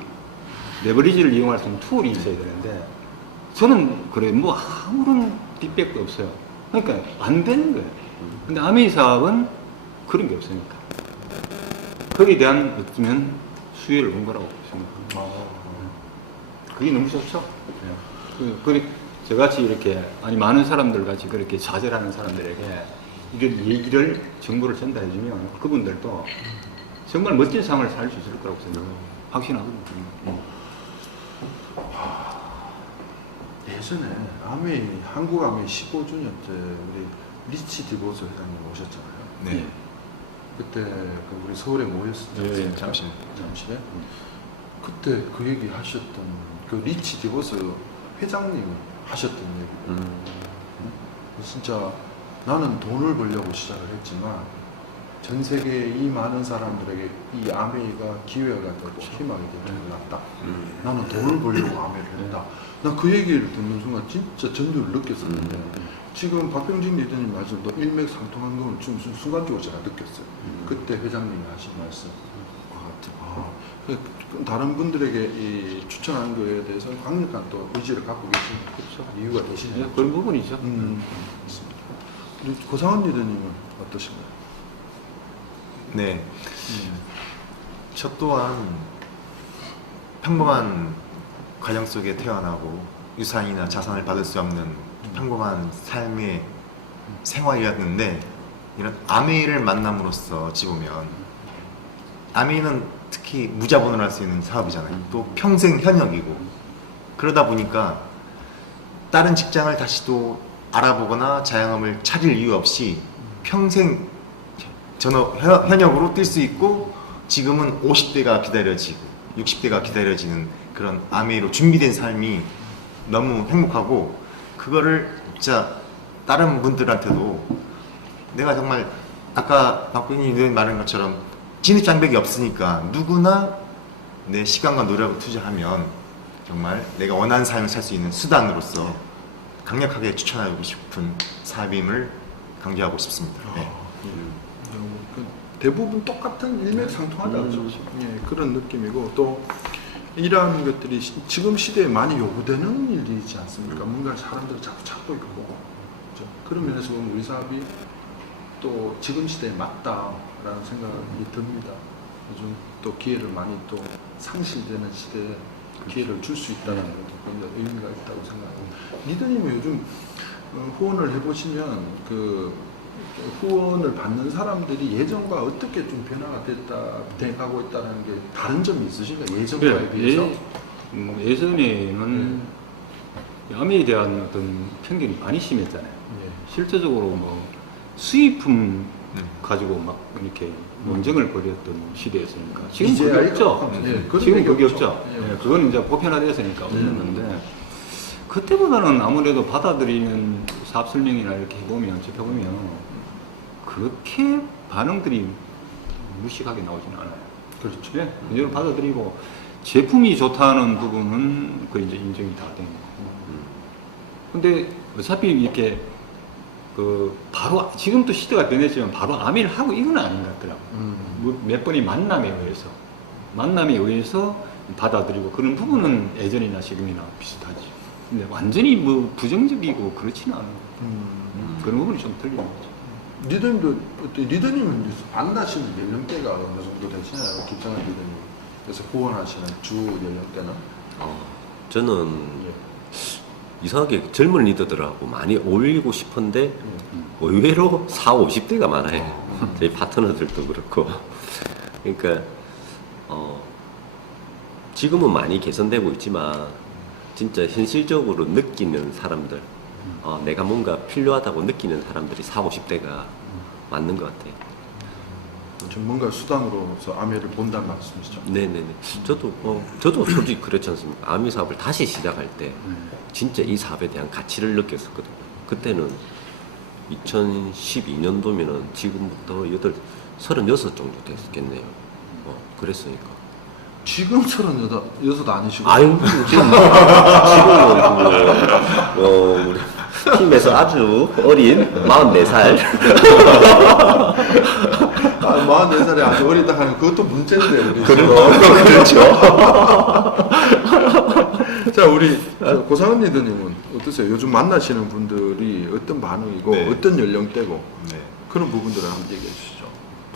레버리지를 이용할 수 있는 툴이 있어야 되는데, 저는 그래, 뭐 아무런 뒷백도 없어요. 그러니까 안 되는 거예요. 근데 아메이 사업은 그런 게 없으니까. 거기에 대한 어쩌면 수혜를 본 거라고 생각합니다. 그게 너무 좋죠. 저같이 이렇게, 아니, 많은 사람들 같이 그렇게 좌절하는 사람들에게 이런 얘기를, 정보를 전달해주면 그분들도 정말 멋진 삶을 살 수 있을 거라고 생각합니다. 확신하거든요. 예전에 아메이, 한국 아메이 15주년 때 우리 리치 디보스 회장님 오셨잖아요. 네. 그때 그 우리 서울에 모였었죠. 네, 잠시. 잠실에. 그때 그 얘기 하셨던 그 리치 디보스 회장님 하셨던 얘기. 진짜 나는 돈을 벌려고 시작을 했지만 전 세계의 이 많은 사람들에게 이 아메이가 기회가 되고 희망이 되는 줄 알았다. 나는 돈을 벌려고 아메이를 했다. 나 그 얘기를 듣는 순간 진짜 전율을 느꼈었는데 지금 박병진 리더님 말씀도 일맥상통한 걸 좀 순간적으로 제가 느꼈어요. 그때 회장님이 하신 말씀. 다른 분들에게 이 추천하는 거에 대해서 강력한 또 의지를 갖고 계신 이유가 되시네요. 그런 부분이죠. 맞습니다. 우리 고상원 리더님은 어떠신가요? 네. 저 또한 평범한 가정 속에 태어나고 유산이나 자산을 받을 수 없는 평범한 삶의 생활이었는데 이런 아메이를 만남으로써 어찌 보면 아메이는 특히 무자본으로 할 수 있는 사업이잖아요. 또 평생 현역이고 그러다 보니까 다른 직장을 다시 또 알아보거나 자영업을 차릴 이유 없이 평생 현역으로 뛸 수 있고 지금은 50대가 기다려지고 60대가 기다려지는 그런 아메이로 준비된 삶이 너무 행복하고 그거를 진짜 다른 분들한테도 내가 정말 아까 박근희 말한 것처럼 진입장벽이 없으니까 누구나 내 시간과 노력을 투자하면 정말 내가 원하는 삶을 살 수 있는 수단으로서 강력하게 추천하고 싶은 사업임을 강조하고 싶습니다. 네. 대부분 똑같은 일맥상통하다. 예, 그런 느낌이고 또 이러한 것들이 지금 시대에 많이 요구되는 일이지 않습니까? 뭔가 사람들이 자꾸 찾고 있고 그렇죠? 그런 면에서 보면 우리 사업이 또 지금 시대에 맞다라는 생각이 듭니다. 요즘 또 기회를 많이 또 상실되는 시대에 기회를 줄 수 있다는 것도 굉장히 의미가 있다고 생각하고 리더님은 요즘 후원을 해보시면 그 후원을 받는 사람들이 예전과 어떻게 좀 변화가 돼가고 있다는 게 다른 점이 있으신가요? 예전과에 비해서? 예전에는 암에 대한 어떤 편견이 많이 심했잖아요. 예. 실제적으로 뭐 수입품 가지고 막 이렇게 논쟁을 벌였던 시대였으니까 지금 이제 그게 아이가 없죠. 예, 지금 그게 없죠. 없죠. 예. 예, 그건 이제 보편화되었으니까 없는데 그때보다는 아무래도 받아들이는 사업 설명이나 이렇게 해보면 지켜보면 그렇게 반응들이 무식하게 나오지는 않아요. 그렇죠. 예, 그대로 받아들이고 제품이 좋다는 부분은 그 이제 인정이 다 된 거고. 근데 어차피 이렇게 그 바로 지금 또 시대가 변했지만 바로 아미를 하고 이건 아닌 것 같더라고. 뭐 몇 번의 만남에 의해서 받아들이고 그런 부분은 예전이나 지금이나 비슷하지. 근데 완전히 뭐 부정적이고 그렇지는 않아요. 그런 부분이 좀 틀린 거죠. 리더님도 리더님은 만나시는 연령대가 어느 정도 되시나요? 김창환 리더님. 그래서 후원하시는 주 연령대는? 저는 이상하게 젊은 리더들하고 많이 어울리고 싶은데 의외로 40, 50대가 많아요. 저희 파트너들도 그렇고. 그러니까 지금은 많이 개선되고 있지만 진짜 현실적으로 느끼는 사람들, 내가 뭔가 필요하다고 느끼는 사람들이 40, 50대가 맞는 것 같아요. 좀 뭔가 수단으로서 아메를 본다는 말씀이시죠? 네네네. 저도 솔직히 그렇지 않습니까? 아미 사업을 다시 시작할 때 진짜 이 사업에 대한 가치를 느꼈었거든요. 그때는 2012년도면은 지금부터 36 정도 됐겠네요. 그랬으니까. 지금 36 아니시고? 아유, 지금은 우리 팀에서 아주 어린 44살. 아, 44살이 아주 어리다 하는 그것도 문제인데 우리 그렇죠. 자 우리 고상은 리더님은 어떠세요? 요즘 만나시는 분들이 어떤 반응이고 네. 어떤 연령대고 네. 그런 부분들을 한번 얘기해 주시죠.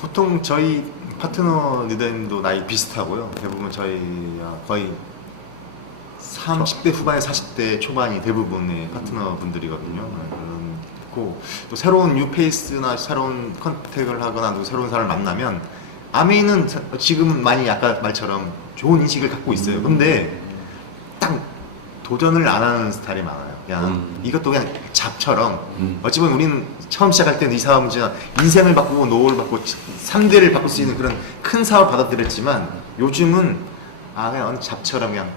보통 저희 파트너 리더님도 나이 비슷하고요. 대부분 저희 거의 30대 후반에 40대 초반이 대부분의 파트너 분들이거든요. 그렇고 또 새로운 뉴페이스나 새로운 컨택을 하거나 또 새로운 사람을 만나면 아메이는 지금 많이 아까 말처럼 좋은 인식을 갖고 있어요. 근데 딱 도전을 안 하는 스타일이 많아요. 그냥 이것도 그냥 잡처럼 어찌 보면 우리는 처음 시작할 때는 이 사업은 진짜 인생을 바꾸고 노후를 바꾸고 3대를 바꿀 수 있는 그런 큰 사업을 받아들였지만 요즘은 그냥 어느 잡처럼 그냥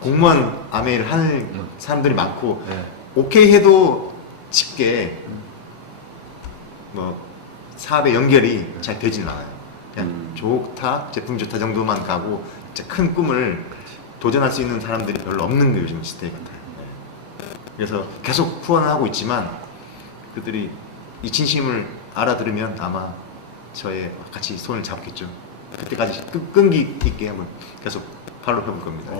공무원 아메이를 하는 사람들이 많고 오케이 해도 쉽게 뭐 사업의 연결이 잘 되지는 않아요. 그냥 좋다, 제품 좋다 정도만 가고 진짜 큰 꿈을 도전할 수 있는 사람들이 별로 없는 게 요즘 시대 같아요. 그래서 계속 후원하고 있지만 그들이 이 진심을 알아들으면 아마 저의 같이 손을 잡겠죠. 그때까지 끈기 있게 한번 계속 팔로우 해볼 겁니다.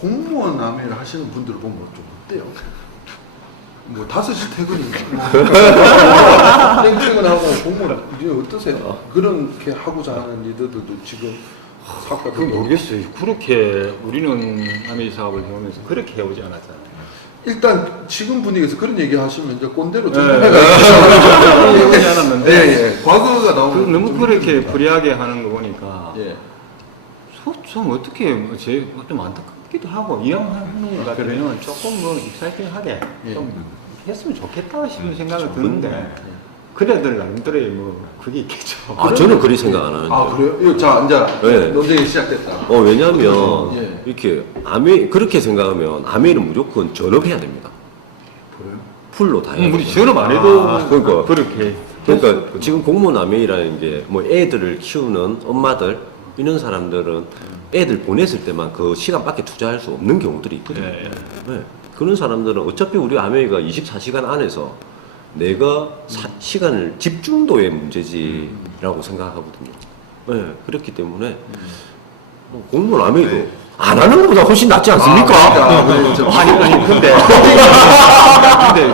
공무원 아메를 하시는 분들을 보면 좀 어때요? 뭐 5시 퇴근인가? 퇴근하고 공무원 이게 어떠세요? 그렇게 하고자 하는 리더들도 지금 사업가 그건 모르겠어요. 그렇게 우리는 아메이 사업을 해오면서 그렇게 해오지 않았잖아요. 일단 지금 분위기에서 그런 얘기 하시면 이제 꼰대로 그렇게 전해가지고 해오지 않았는데 예. 과거가 나오면 너무 좀 그렇게 불리하게 하는 거 보니까 예. 좀 어떻게 좀 안타깝기도 하고 이왕하는 것 같으면 조금 뭐 익사이팅하게 예. 좀 했으면 좋겠다 싶은 생각이 드는데 그래들 나름대로의 뭐 그게 있겠죠. 저는 그리 생각 안 하는데. 아 그래요? 이거 자 이제 네. 논쟁이 시작됐다. 왜냐하면 예. 이렇게 그렇게 생각하면 아메이는 무조건 전업해야 됩니다. 그래요? 풀로 다 해야 우리 돼요. 전업 안 해도 그러니까. 그렇게 그러니까 지금 공무원 아메이라는 게 뭐 애들을 키우는 엄마들 이런 사람들은 애들 보냈을 때만 그 시간밖에 투자할 수 없는 경우들이 있거든요. 네. 그런 사람들은 어차피 우리 아메이가 24시간 안에서 내가 시간을 집중도의 문제지라고 생각하거든요. 네. 그렇기 때문에 공무원 아메이도 네. 안 하는 것보다 훨씬 낫지 않습니까? 아니 근데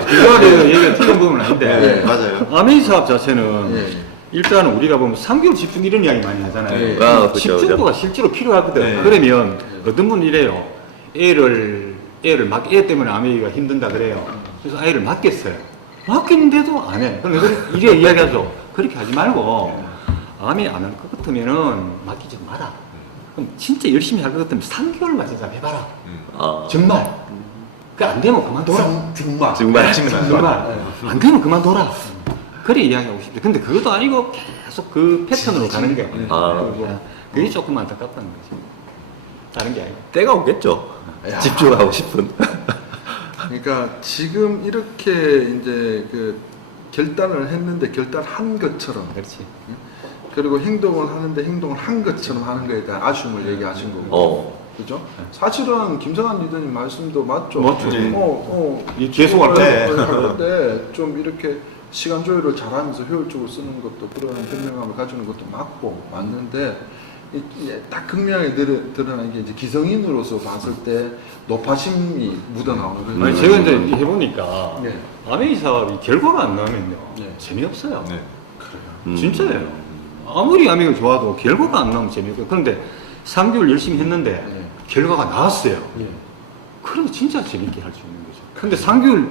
그거를 얘기가 틀린 부분은 아닌데 맞아요. 아메이 사업 자체는 예. 일단 우리가 보면 3개월 집중 이런 이야기 많이 하잖아요. 예. 그렇죠, 집중도가 실제로 필요하거든. 네. 그러면 어떤 분은 이래요. 애를 애 때문에 아메이가 힘든다 그래요. 그래서 아이를 맡겼어요. 맡겼는데도 안 해. 그럼 이래 이야기하죠. 그렇게 하지 말고 아메이 안 할 것 같으면은 맡기지 마라. 그럼 진짜 열심히 할 것 같으면 3개월만 진짜 해봐라. 정말. 그 안 되면 그만둬라. 정말 정말. 안 되면 그만둬라. 그래 이야기하고 싶죠. 근데 그것도 아니고 계속 그 패턴으로 가는 게 그게 조금 안타깝다는 거지. 다른 게 아니고. 때가 오겠죠. 야. 집중하고 싶은. 그러니까 지금 이렇게 이제 그 결단을 했는데 결단한 것처럼 그렇지. 그리고 행동을 하는데 행동을 한 것처럼 하는 거에 대한 아쉬움을 얘기하신 거고 그죠? 사실은 김성환 리더님 말씀도 맞죠? 맞죠. 이 계속 할 때. 할 건데 좀 이렇게 시간 조율을 잘하면서 효율적으로 쓰는 것도 그런 현명함을 가지는 것도 맞고 맞는데 딱 극명하게 드러나는 게 이제 기성인으로서 봤을 때 노파심이 묻어나오는 거예요. 아니 제가 이제 해보니까 네. 아메이 사업이 결과가 안 나오면요 네. 재미없어요. 네. 진짜예요. 아무리 아메이가 좋아도 결과가 안 나오면 재미없고 그런데 3개월 열심히 했는데 네. 결과가 나왔어요. 예. 그럼 진짜 재밌게 할 수 있는 거죠. 근데 3개월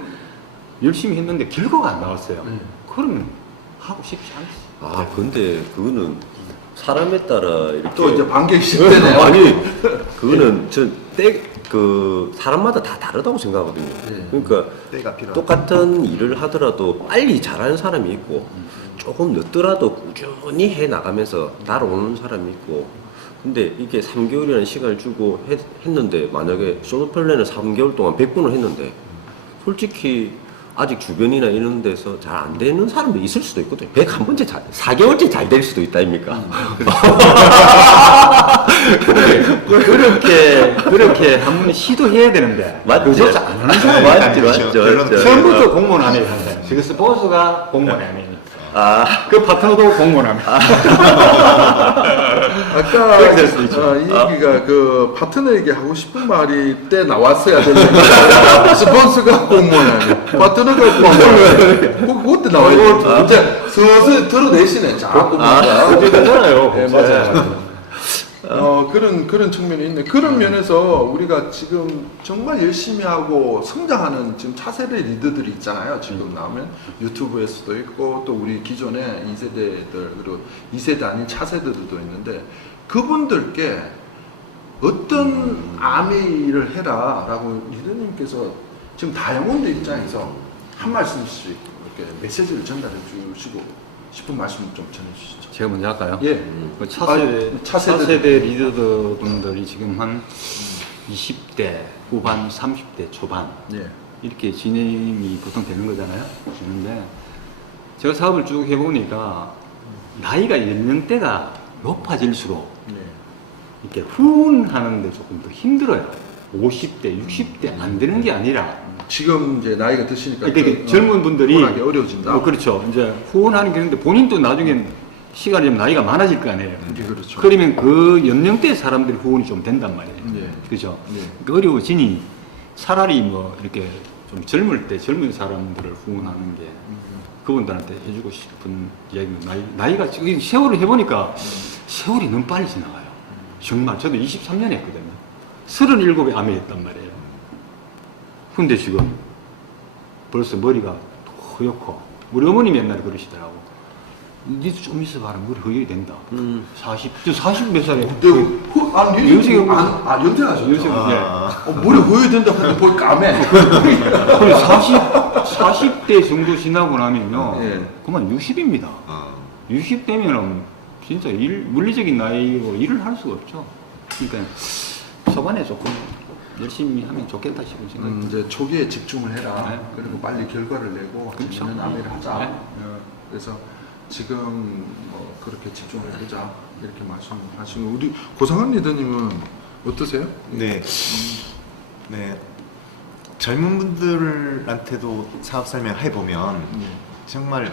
열심히 했는데 결과가 안 나왔어요. 그러면 하고 싶지 않지. 근데 그거는 사람에 따라 이렇게 또 이제 반격이 시작되네요. 아니 그거는 그 사람마다 다 다르다고 생각하거든요. 네. 그러니까 때가 필요하다. 똑같은 일을 하더라도 빨리 잘하는 사람이 있고 조금 늦더라도 꾸준히 해 나가면서 날아오는 사람이 있고 근데 이게 3개월이라는 시간을 주고 했는데 만약에 쇼트 플랜을 3개월 동안 100분을 했는데 솔직히 아직 주변이나 이런 데서 잘 안 되는 사람도 있을 수도 있거든요. 101번째 4개월째 잘 될 수도 있다, 아닙니까? 그렇게 한번 시도해야 되는데. 맞지? 그것도 안 하는 사람 맞지, 그렇죠. 맞죠. 결론은 맞죠. 처음부터 공무원 아니에요. 지금 스폰서가 공무원 아니에요. 아, 그 파트너도 공무원 아니에요. 아까 그렇게 될 수도 있죠. 이 얘기가 그 파트너에게 하고 싶은 말이 때 나왔어야 되는데 스폰서가 공무원 아니야 파트너가 공무원 아니야 그때 나와야 돼 이제 슬슬 드러내시네 자꾸 뭔가 그게 되잖아요. 네, 맞아요. 그런 측면이 있네. 그런 면에서 우리가 지금 정말 열심히 하고 성장하는 지금 차세대 리더들이 있잖아요. 지금 나오면 유튜브에서도 있고 또 우리 기존의 2세대들 그리고 2세대 아닌 차세대들도 있는데 그분들께 어떤 아메이를 해라 라고 리더님께서 지금 다이아몬드 입장에서 한 말씀씩 이렇게 메시지를 전달해 주시고 싶은 말씀 좀 전해 주시죠. 제가 먼저 할까요? 예. 그 차세대. 차세대 리더분들이 지금 한 20대 후반, 30대 초반 예. 이렇게 진행이 보통 되는 거잖아요. 되는데 제가 사업을 쭉 해보니까 나이가 연령대가 높아질수록 예. 이렇게 후원하는데 조금 더 힘들어요. 50대, 60대 안 되는 게 아니라 지금 이제 나이가 드시니까 그러니까 젊은 분들이 후원하기 어려워진다. 그렇죠. 이제 후원하는 게 있는데 본인도 나중엔 시간이 좀 나이가 많아질 거 아니에요. 그렇죠. 그러면 그 연령대 사람들이 후원이 좀 된단 말이에요. 예. 그죠? 예. 그러니까 어려워지니 차라리 뭐 이렇게 좀 젊을 때 젊은 사람들을 후원하는 게 그분들한테 해주고 싶은 이야기는 나이가 지금 세월을 해보니까 세월이 너무 빨리 지나가요. 정말 저도 23년 했거든요. 37에 암이었단 말이에요. 근데 지금 벌써 머리가 허옇고 우리 어머님이 옛날에 그러시더라고. 니도 좀 있어봐라 머리 허옇게 된다. 40 몇 살에 연세가 연세하셨죠. 머리 보여야 된다 근데 볼 까매. 40대 정도 지나고 나면요. 예. 그만 60입니다. 60 되면은 진짜 물리적인 나이로 일을 할 수가 없죠. 그러니까 초반에 조금 열심히 하면 좋겠다 싶은 생각이 이제 초기에 집중을 해라. 네. 그리고 빨리 결과를 내고 그렇죠. 재밌는 아메를 하자. 네. 그래서 지금 뭐 그렇게 집중을 해보자 이렇게 말씀하시는 우리 고상한 리더님은 어떠세요? 네. 네. 젊은 분들한테도 사업 설명해 보면 정말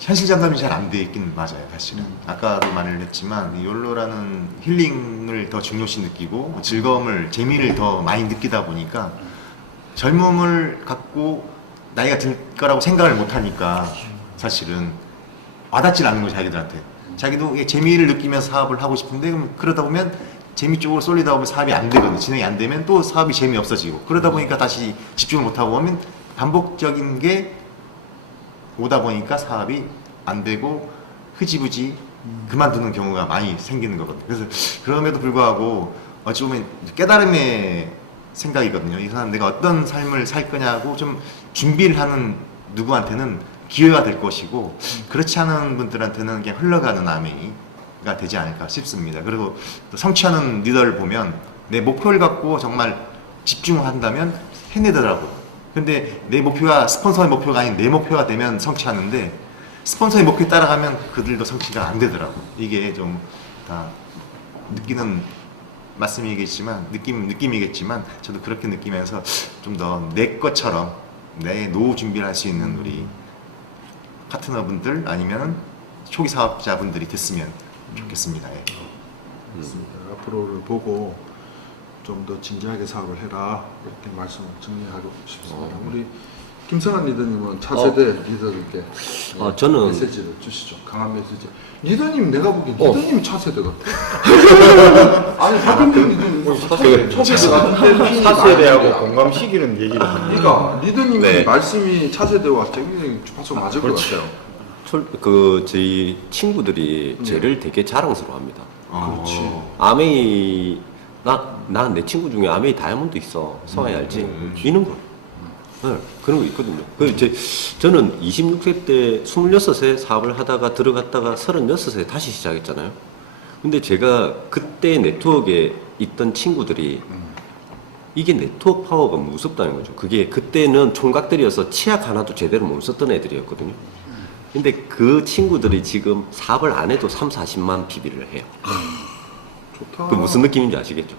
현실 장담이 잘 안 돼 있긴 맞아요, 사실은. 아까도 말을 했지만 이 욜로라는 힐링을 더 중요시 느끼고 즐거움을, 재미를 더 많이 느끼다 보니까 젊음을 갖고 나이가 들 거라고 생각을 못 하니까 사실은 와닿질 않는 거죠, 자기들한테. 자기도 이게 재미를 느끼면서 사업을 하고 싶은데 그러다 보면 재미 쪽으로 쏠리다 보면 사업이 안 되거든요. 진행이 안 되면 또 사업이 재미없어지고 그러다 보니까 다시 집중을 못 하고 하면 반복적인 게 오다 보니까 사업이 안 되고 흐지부지 그만두는 경우가 많이 생기는 거거든요. 그래서 그럼에도 불구하고 어찌 보면 깨달음의 생각이거든요. 이 사람 내가 어떤 삶을 살 거냐고 좀 준비를 하는 누구한테는 기회가 될 것이고 그렇지 않은 분들한테는 그냥 흘러가는 아메이가 되지 않을까 싶습니다. 그리고 또 성취하는 리더를 보면 내 목표를 갖고 정말 집중을 한다면 해내더라고요. 근데 내 목표가 스폰서의 목표가 아닌 내 목표가 되면 성취하는데 스폰서의 목표에 따라가면 그들도 성취가 안 되더라고. 이게 좀 다 느끼는 말씀이겠지만 느낌이겠지만 저도 그렇게 느끼면서 좀 더 내 것처럼 내 노후 준비를 할 수 있는 우리 파트너분들 아니면 초기 사업자분들이 됐으면 좋겠습니다. 예. 맞습니다. 앞으로를 보고 좀 더 진지하게 사업을 해라 이렇게 말씀을 정리하고 싶습니다. 우리 김성환 리더님은 차세대 리더들께 저는 메시지를 주시죠. 강한 메시지. 리더님 내가 보기엔 리더님이 차세대 같아. 아니 박근혜 리더님 차세대 같은데 차세대하고 공감 시기는 얘기가 그러니까 리더님 네. 말씀이 차세대와 굉장히 주파수 맞을 것 같아요. 저희 친구들이 저를 되게 자랑스러워합니다. 그렇지. 아메이 나 내 친구 중에 아메이 다이아몬드 있어. 성아이 알지? 이런 거. 네, 그런 거 있거든요. 저는 26세 때 26세 사업을 하다가 들어갔다가 36세 다시 시작했잖아요. 근데 제가 그때 네트워크에 있던 친구들이 이게 네트워크 파워가 무섭다는 거죠. 그게 그때는 총각들이어서 치약 하나도 제대로 못 썼던 애들이었거든요. 근데 그 친구들이 지금 사업을 안 해도 3, 40만 PB를 해요. 좋다. 그 무슨 느낌인지 아시겠죠?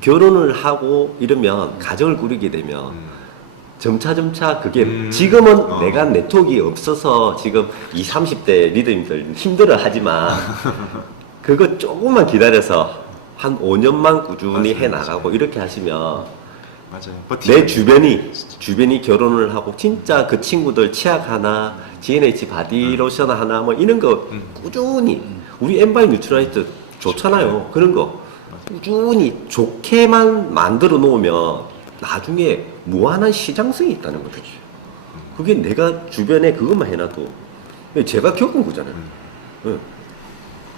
결혼을 하고 이러면 가정을 꾸리게 되면 점차 그게 지금은 내가 네트워크가 없어서 지금 20, 30대 리더님들 힘들어 하지만 그거 조금만 기다려서 한 5년만 꾸준히 해 나가고 이렇게 하시면 맞아요. 내 주변이 결혼을 하고 진짜 그 친구들 치약 하나, G&H 바디로션 하나 뭐 이런 거 꾸준히 우리 엠바이 뉴트라이트 좋잖아요. 그런 거 꾸준히 좋게만 만들어 놓으면 나중에 무한한 시장성이 있다는 거죠. 그게 내가 주변에 그것만 해놔도 제가 겪은 거잖아요.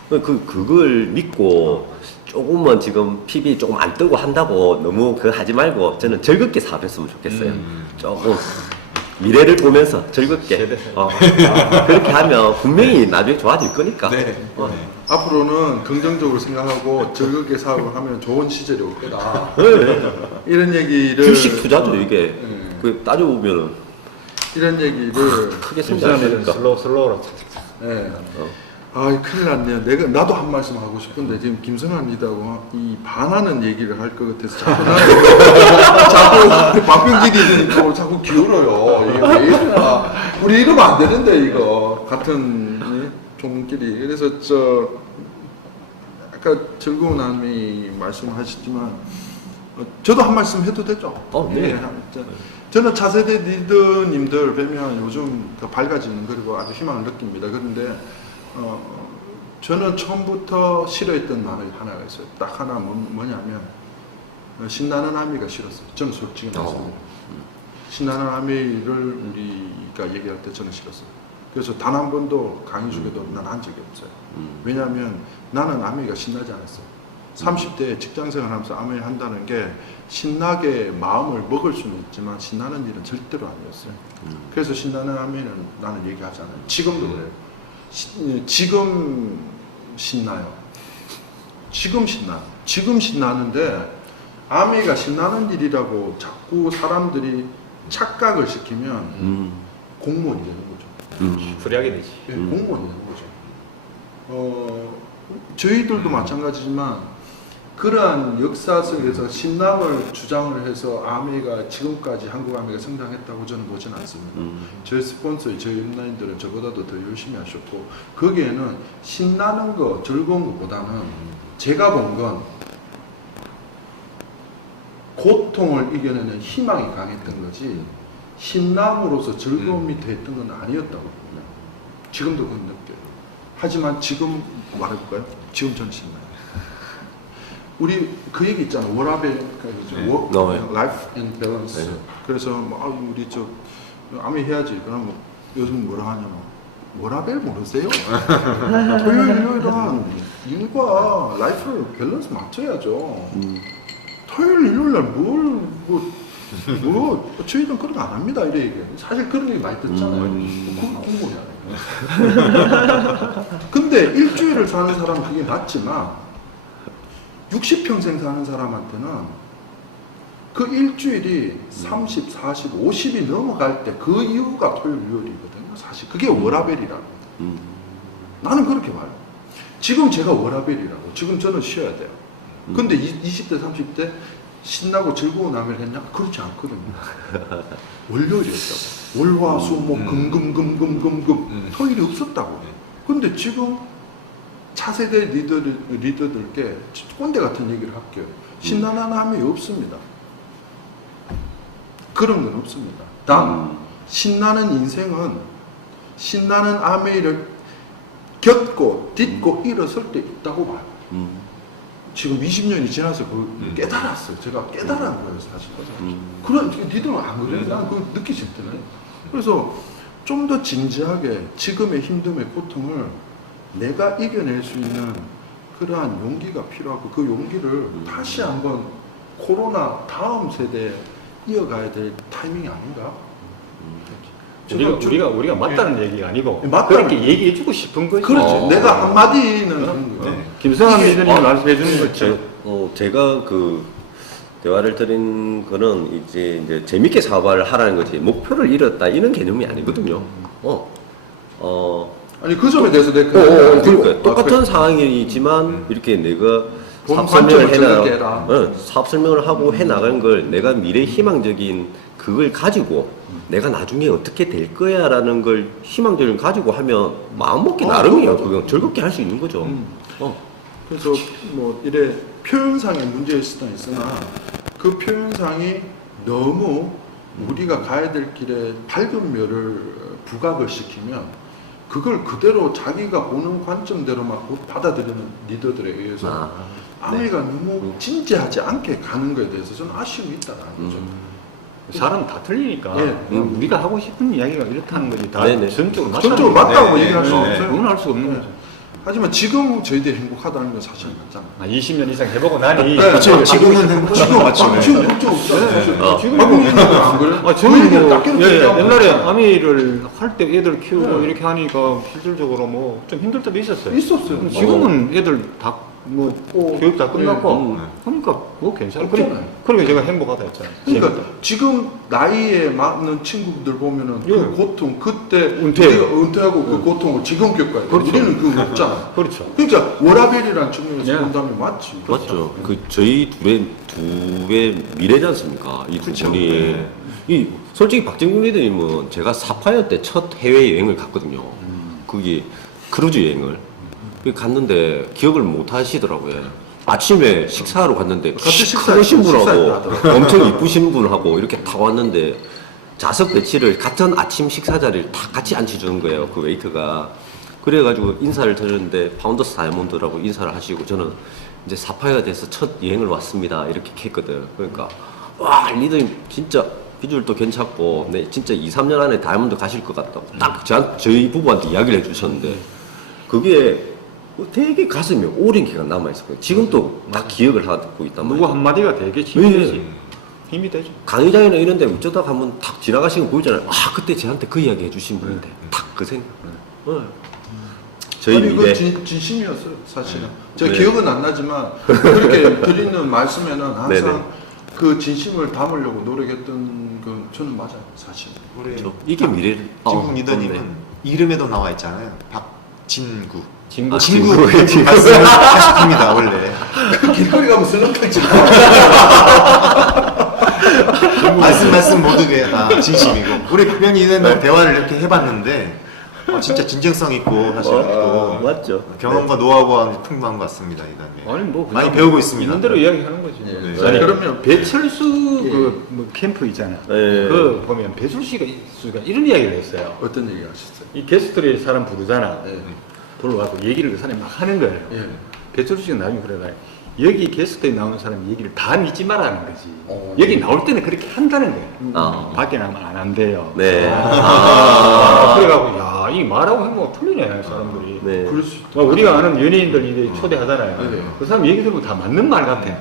그걸 믿고 조금만 지금 PB 조금 안 뜨고 한다고 너무 그거 하지 말고 저는 즐겁게 사업했으면 좋겠어요. 조금 미래를 보면서 즐겁게 그렇게 하면 분명히 나중에 좋아질 거니까. 앞으로는 긍정적으로 생각하고 즐겁게 사업을 하면 좋은 시절이 올 거다. 이런 얘기를 주식 투자죠 이게. 그 따져보면은 이런 얘기를 크게 성장하니까. 슬로우로. 예. 아, 큰일 났네요. 나도 한 말씀 하고 싶은데 지금 김성환 리더하고 이 반하는 얘기를 할 것 같아서 자꾸 박병길이 자꾸 기울어요. 이게 왜 이러나? 우리 이러면 안 되는데 이거 같은 종끼리. 그래서 아까 즐거운 남이 말씀하셨지만 저도 한 말씀 해도 되죠? 네. 예, 저는 차세대 리더님들 뵈면 요즘 더 밝아지는 그리고 아주 희망을 느낍니다. 그런데 저는 처음부터 싫어했던 말이 하나가 있어요. 딱 하나 뭐냐면 신나는 아미가 싫었어요. 저는 솔직히 말씀드립니다. 신나는 아미를 우리가 얘기할 때 저는 싫었어요. 그래서 단 한 번도 강의 중에도 난 한 적이 없어요. 왜냐하면 나는 아미가 신나지 않았어요. 30대 직장생활 하면서 아미를 한다는 게 신나게 마음을 먹을 수는 있지만 신나는 일은 절대로 아니었어요. 그래서 신나는 아미는 나는 얘기하지 않아요. 지금도 그래요. 지금 신나요. 지금 신나는데 아미가 신나는 일이라고 자꾸 사람들이 착각을 시키면 공무원이 되는 거죠. 불리하게 되지. 예, 공무원이 되는 거죠. 저희들도 마찬가지지만 그러한 역사 속에서 신남을 주장을 해서 아미가 지금까지 한국 아미가 성장했다고 저는 보진 않습니다. 저희 스폰서, 저희 업라인들은 저보다도 더 열심히 하셨고 거기에는 신나는 거, 즐거운 것보다는 제가 본 건 고통을 이겨내는 희망이 강했던 거지 신남으로서 즐거움이 됐던 건 아니었다고 봅니다. 지금도 그건 느껴요. 하지만 지금 말해볼까요? 지금 저는 신나요. 우리 그 얘기 있잖아. 워라벨, 라이프 앤 밸런스. 그래서 뭐 우리 아미 해야지. 그럼 뭐 요즘 뭐라 하냐면 워라벨 모르세요? 토요일, 일요일은 일과 라이프를 밸런스 맞춰야죠. 토요일, 일요일 날 저희는 그런 거 안 합니다. 이래 얘기해. 사실 그런 얘기 많이 듣잖아요. 그건 공무원이야. 근데 일주일을 사는 사람은 그게 낫지만 60평생 사는 사람한테는 그 일주일이 30, 40, 50이 넘어갈 때 그 이후가 토요일, 일요일이거든요. 사실 그게 워라벨이라고. 나는 그렇게 봐요. 지금 제가 워라벨이라고. 지금 저는 쉬어야 돼요. 근데 20대, 30대 신나고 즐거운 아미를 했냐? 그렇지 않거든요. 월요일이었다고. 월화수목 금금금금금금 토요일이 없었다고. 근데 지금 차세대 리더들께 꼰대 같은 얘기를 할게요. 신나는 아미 없습니다. 그런 건 없습니다. 단 신나는 인생은 신나는 아미를 겪고 딛고 일어설 때 있다고 봐요. 지금 20년이 지나서 깨달았어요. 제가 깨달은 거예요, 사실. 그런 니들은 안 그래요? 난 그거 느끼기 싫더라고요. 그래서 좀 더 진지하게 지금의 힘듦의 고통을 내가 이겨낼 수 있는 그러한 용기가 필요하고 그 용기를 다시 한번 코로나 다음 세대에 이어가야 될 타이밍이 아닌가? 우리가 맞다는 얘기가 아니고 맞다는- 그렇게 얘기해주고 싶은 거죠. 그렇죠. 내가 한마디는 하는 거예요. 김성환 리더님이 말씀해 주는 것처럼 제가 대화를 드린 거는 이제 재밌게 사업을 하라는 거지 목표를 잃었다 이런 개념이 아니거든요. 아니 그 점에 대해서 내가 그러니까 똑같은 상황이지만 이렇게 내가 본 사업 설명을 관점을 정확히 해라. 사업 설명을 하고 해 나가는 걸 내가 미래 희망적인 그걸 가지고 내가 나중에 어떻게 될 거야라는 걸 희망적인 가지고 하면 마음 먹기 나름이에요. 맞아. 그건 즐겁게 할 수 있는 거죠. 그래서 뭐 이래 표현상의 문제일 수도 있으나 그 표현상이 너무 우리가 가야 될 길에 밝은 멸을 부각을 시키면 그걸 그대로 자기가 보는 관점대로만 받아들이는 리더들에 의해서 아메리가 너무 진지하지 않게 가는 거에 대해서 저는 아쉬움이 있다는 거죠. 사람 다 틀리니까 예. 우리가 하고 싶은 이야기가 이렇다는 거지 다 네네. 전적으로 전적으로 맞다는 맞다고 네, 얘기할 수 네, 없어요. 그건 할 수가 없는 거죠. 하지만 지금 저희들이 행복하다는 건 사실 맞잖아요. 20년 이상 해보고 나니 그렇죠. 지금은 행복한 것 같죠. 지금 걱정 없잖아요. 지금 한국인들은 안 그래요? 저는 뭐 닦이는 예, 얘기하고 옛날에 그러잖아요. 아미를 할 때 애들 키우고 네. 이렇게 하니까 실질적으로 뭐 좀 힘들 때도 있었어요. 있었어요. 지금은 애들 다 뭐 교육 다 끝났고 네. 그러니까 그거 괜찮아. 없잖아요. 그러니까 제가 행복하다 했잖아요. 그러니까 재밌다. 지금 나이에 맞는 친구들 보면은 예. 그 고통 그때 은퇴해요. 우리가 은퇴하고 그 고통을 지금 겪어요. 그렇죠. 우리는 그거 없잖아. 그렇죠. 그러니까 워라벨이라는 측면에서 예. 본다면 맞지. 맞죠. 그 저희 둘의 미래지 않습니까? 이 두 그렇죠. 분이. 네. 이 솔직히 박정균 리더님은 제가 사파이어 때 첫 해외 여행을 갔거든요. 거기 크루즈 여행을. 그 갔는데 기억을 못 하시더라고요. 아침에 식사하러 갔는데 같이 크신 식사했다 분하고 하더라고요. 엄청 이쁘신 분하고 이렇게 다 왔는데 좌석 배치를 같은 아침 식사 자리를 다 같이 앉혀주는 거예요. 그 웨이터가. 그래가지고 인사를 드렸는데 파운더스 다이아몬드라고 인사를 하시고 저는 이제 사파이어에 대해서 첫 여행을 왔습니다. 이렇게 했거든. 그러니까 와 리더님 진짜 비주얼도 괜찮고 네 진짜 2, 3년 안에 다이아몬드 가실 것 같다고 딱 저희 부부한테 이야기를 해주셨는데 그게 되게 가슴에 오랜 기간 남아있을 거예요. 지금도 딱 기억을 하고 있단 말이에요. 누구 한마디가 되게 힘이 예. 되지. 힘이 되죠. 강의장이나 이런 데 어쩌다 가면 탁 지나가시는 거 보이잖아요. 아 그때 저한테 그 이야기 해주신 분인데 탁 그 생각. 저희 아니 미래. 그 진심이었어요 사실은. 제가 네. 기억은 안 나지만 그렇게 드리는 말씀에는 항상 네네. 그 진심을 담으려고 노력했던 건 저는 맞아요 사실. 우리 그렇죠. 이게 미래를. 지금 리더님은 그렇네. 이름에도 나와 있잖아요. 박진구. 진구. 아, 친구 친구. 말씀을 하십니다 원래. 그 길거리 가면 슬렁탕집. 말씀 모두게 다 진심이고. 우리 박명희는 대화를 이렇게 해봤는데 진짜 진정성 있고 사실 또 맞죠. 경험과 노하우가 풍부한 것 같습니다 이단에. 아니 뭐 많이 그냥 배우고 있습니다. 있는 대로 이야기하는 거지. 예. 네. 아니, 그럼요. 배철수 그뭐 캠프 있잖아. 예. 그 보면 배철수가 이런 이야기를 했어요. 어떤 얘기 하셨어요? 이 게스트들이 사람 부르잖아. 예. 불러와서 얘기를 그 사람이 막 하는 거예요. 예. 배철수 씨가 나중에 그러다 여기 게스트에 나오는 사람 얘기를 다 믿지 말라는 거지. 어. 여기 나올 때는 그렇게 한다는 거예요. 아. 밖에 나면 안 한대요. 네. 그래가지고 야, 이 말하고 행보가 틀리네 사람들이. 네. 그럴 수 있다. 우리가 아는 연예인들 이제 초대하잖아요. 네. 그 사람 얘기 들으면 다 맞는 말 같아.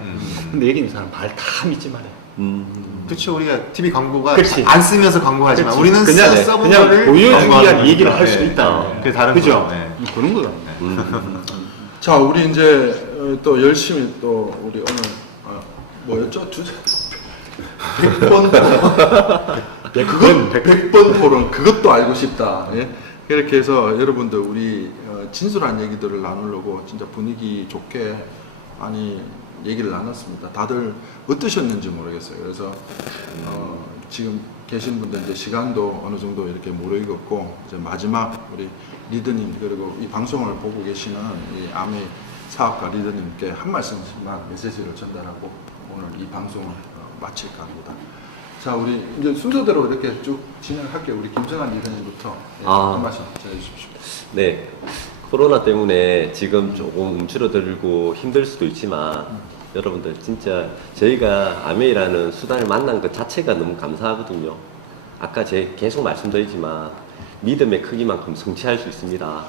근데 여기 있는 사람 말 다 믿지 말아요. 그렇죠. 우리가 TV 광고가 그렇지. 안 쓰면서 광고하지만 그렇지. 우리는 그냥, 써본 그냥 거를 보여주기 광고하는 위한 거니까. 얘기를 할 수 네. 있다. 그게 다른 그죠? 거죠. 네. 그런 거다. 자, 우리 이제 또 열심히 또 우리 오늘 뭐였죠? 주제 100번 토론. 100번 토론 그것도 알고 싶다. 예? 이렇게 해서 여러분들 우리 진솔한 얘기들을 나누려고 진짜 분위기 좋게 많이 얘기를 나눴습니다. 다들 어떠셨는지 모르겠어요. 그래서 지금 계신 분들 이제 시간도 어느 정도 이렇게 모르겠고 이제 마지막 우리 리더님 그리고 이 방송을 보고 계시는 이 아메 사업가 리더님께 한 말씀씩만 메시지를 전달하고 오늘 이 방송을 마칠까 합니다. 자, 우리 이제 순서대로 이렇게 쭉 진행할게요. 우리 김정한 리더님부터 한 말씀 전해주십시오. 네. 코로나 때문에 지금 조금 움츠러들고 힘들 수도 있지만 여러분들 진짜 저희가 아메이라는 수단을 만난 것 자체가 너무 감사하거든요. 아까 제가 계속 말씀드리지만 믿음의 크기만큼 성취할 수 있습니다.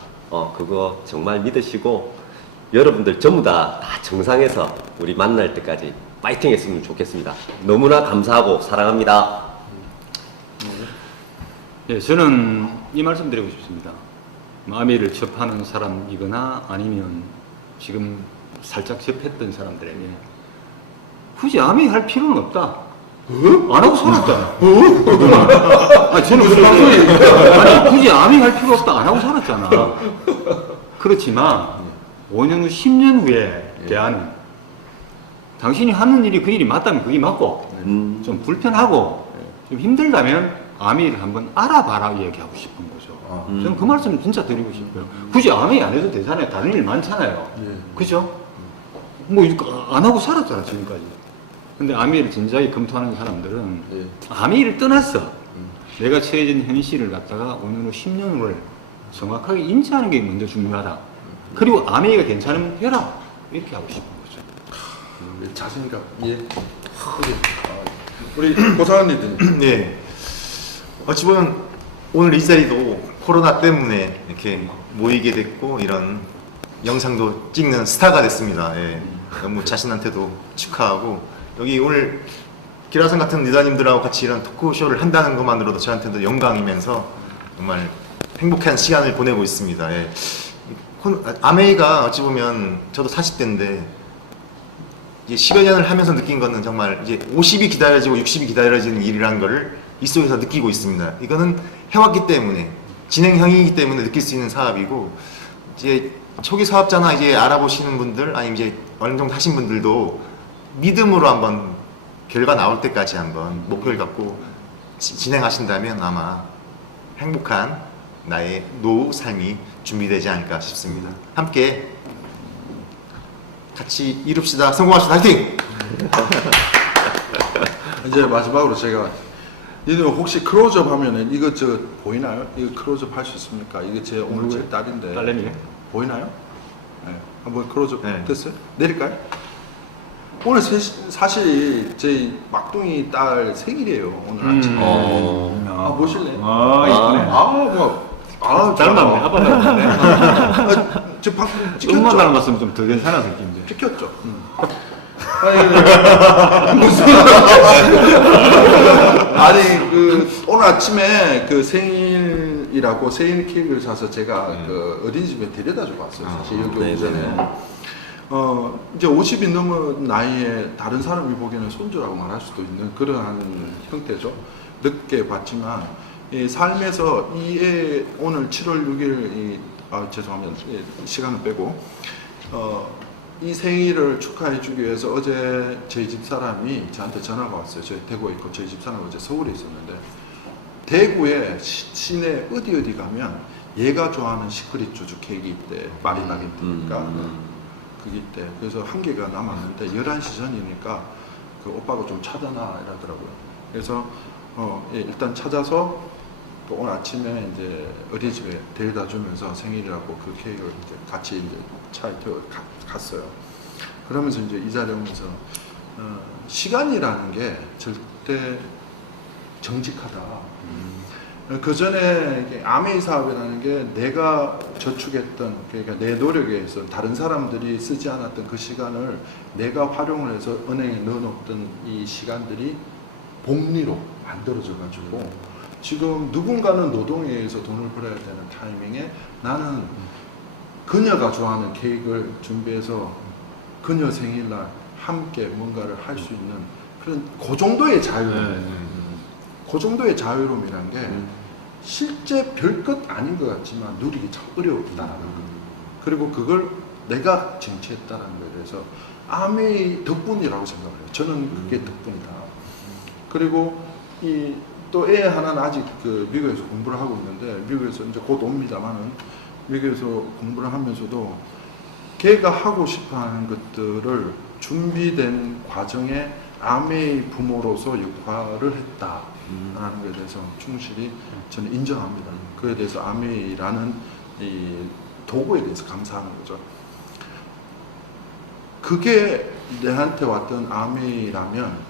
그거 정말 믿으시고 여러분들 전부 다 정상에서 우리 만날 때까지 파이팅 했으면 좋겠습니다. 너무나 감사하고 사랑합니다. 예, 저는 이 말씀 드리고 싶습니다. 아메이를 접하는 사람이거나 아니면 지금 살짝 접했던 사람들에게 굳이 아메이 할 필요는 없다. 안 하고 살았잖아. 아니, 저는 그렇게 아니, 굳이 아메이 할 필요 없다. 안 하고 살았잖아. 그렇지만 5년 후, 10년 후에 대한 당신이 하는 일이 그 일이 맞다면 그게 맞고 좀 불편하고 좀 힘들다면 아메이를 한번 알아봐라 얘기하고 싶은 거죠. 저는 그 말씀 진짜 드리고 싶어요. 굳이 아메이 안 해도 되잖아요. 다른 일 많잖아요. 그죠? 뭐 안 하고 살았잖아 지금까지. 근데 아메이를 진지하게 검토하는 사람들은 아메이를 떠났어. 내가 처해진 현실을 갖다가 5년 후, 10년 후를 정확하게 인지하는 게 먼저 중요하다. 그리고 아메이가 괜찮으면 해라. 이렇게 하고 싶은 거죠. 자신감. 예. 우리 고상한 리더님. 네. 어찌 보면 오늘 이 자리도 코로나 때문에 이렇게 모이게 됐고 이런 영상도 찍는 스타가 됐습니다. 예. 너무 자신한테도 축하하고 여기 오늘 기라성 같은 리더님들하고 같이 이런 토크쇼를 한다는 것만으로도 저한테도 영광이면서 정말 행복한 시간을 보내고 있습니다. 예. 아메이가 어찌 보면 저도 40대인데 이제 10여 년을 하면서 느낀 거는 정말 이제 50이 기다려지고 60이 기다려지는 일이라는 거를 이 속에서 느끼고 있습니다. 이거는 해왔기 때문에 진행형이기 때문에 느낄 수 있는 사업이고 이제 초기 사업자나 이제 알아보시는 분들 아니면 이제 어느 정도 하신 분들도 믿음으로 한번 결과 나올 때까지 한번 목표를 갖고 진행하신다면 아마 행복한 나의 노후 삶이 준비되지 않을까 싶습니다. 함께 같이 이룹시다. 성공합시다. 화이팅! 이제 마지막으로 제가 니들 혹시 클로즈업 하면은 이거 저 보이나요? 이거 클로즈업 할 수 있습니까? 이게 제 오늘 제 딸인데 딸내미요? 보이나요? 네. 한번 클로즈업 네. 됐어요? 내릴까요? 오늘 사실 제 막둥이 딸 생일이에요. 오늘 아침에. 아 보실래요? 닮았네. 아빠 닮았네. 저 방금 찍혔죠? 엄마 닮았으면 좀 더 괜찮아서 느낌인데. 찍혔죠? 아니 그 오늘 아침에 그 생일이라고 생일 케이크를 사서 제가 그 어린이집에 데려다 주고 왔어요. 사실 여기 오기 전에. 이제 50이 넘은 나이에 다른 사람이 보기에는 손주라고 말할 수도 있는 그러한 형태죠. 늦게 봤지만 이 삶에서 이에 오늘 7월 6일 죄송합니다. 시간을 빼고 이 생일을 축하해 주기 위해서 어제 저희 집 사람이 저한테 전화가 왔어요. 저희 대구에 있고 저희 집 사람은 어제 서울에 있었는데 대구에 시내 어디 가면 얘가 좋아하는 시크릿 주주 케이크 있대. 말이 나겠다니까 그게 있대. 그래서 한 개가 남았는데 11시 전이니까 그 오빠가 좀 찾아놔 이러더라고요. 그래서 일단 찾아서 또 오늘 아침에 이제 어린이집에 데려다 주면서 생일이라고 그 케이크를 이제 같이 이제 차에 태워 갔어요. 그러면서 이제 이 자리에 오면서 시간이라는 게 절대 정직하다. 그 전에 아메이 사업이라는 게 내가 저축했던 그러니까 내 노력에 의해서 다른 사람들이 쓰지 않았던 그 시간을 내가 활용을 해서 은행에 넣어놓던 이 시간들이 복리로 만들어져 가지고 지금 누군가는 노동에 의해서 돈을 벌어야 되는 타이밍에 나는 그녀가 좋아하는 케이크를 준비해서 그녀 생일날 함께 뭔가를 할 수 있는 그런 그 정도의 자유로움. 그 정도의 자유로움이란 게 실제 별것 아닌 것 같지만 누리기 참 어려웠다는 거. 그리고 그걸 내가 쟁취했다는 거에 대해서 아메이 덕분이라고 생각을 해요. 저는 그게 덕분이다. 그리고 또 애 하나는 아직 그 미국에서 공부를 하고 있는데 미국에서 이제 곧 옵니다만은 미국에서 공부를 하면서도 걔가 하고 싶어하는 것들을 준비된 과정에 아메이 부모로서 역할을 했다라는 것에 대해서 충실히 저는 인정합니다. 그에 대해서 아메이라는 이 도구에 대해서 감사하는 거죠. 그게 내한테 왔던 아메이라면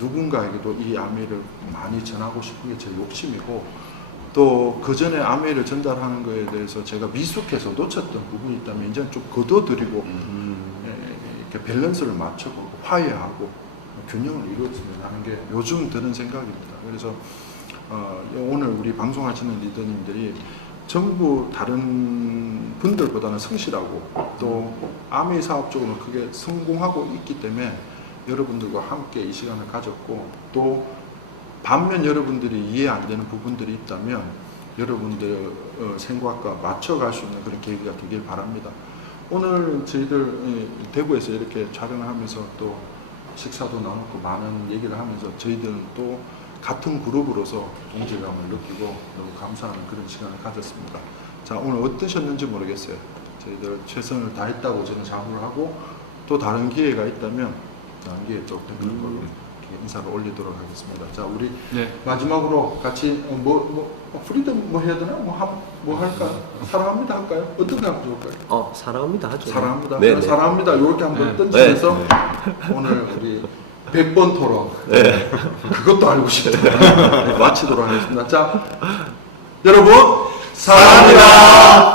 누군가에게도 이 아메이를 많이 전하고 싶은 게 제 욕심이고 또 그 전에 아메이를 전달하는 것에 대해서 제가 미숙해서 놓쳤던 부분이 있다면 이제는 좀 거둬들이고 이렇게 밸런스를 맞춰보고 화해하고 균형을 이루었으면 하는 게 요즘 드는 생각입니다. 그래서 오늘 우리 방송하시는 리더님들이 전부 다른 분들보다는 성실하고 또 아메이 사업적으로 그게 성공하고 있기 때문에 여러분들과 함께 이 시간을 가졌고, 또 반면 여러분들이 이해 안 되는 부분들이 있다면 여러분들 생각과 맞춰갈 수 있는 그런 계기가 되길 바랍니다. 오늘 저희들 대구에서 이렇게 촬영을 하면서 또 식사도 나누고 많은 얘기를 하면서 저희들은 또 같은 그룹으로서 동질감을 느끼고 너무 감사하는 그런 시간을 가졌습니다. 자, 오늘 어떠셨는지 모르겠어요. 저희들 최선을 다했다고 저는 자부를 하고, 또 다른 기회가 있다면 다른 기회에 또 뵙는 걸로 이렇게 인사를 올리도록 하겠습니다. 자, 우리 네. 마지막으로 같이 프리덤 뭐 해야 되나? 뭐 할까? 사랑합니다 할까요? 어떤 거 하면 좋을까요? 사랑합니다 하죠. 사랑합니다. 네, 네. 사랑합니다. 이렇게 한번 네. 던지면서 오늘 우리 100번 토론 그것도 알고 싶다. 마치도록 하겠습니다. 자, 여러분 사랑합니다.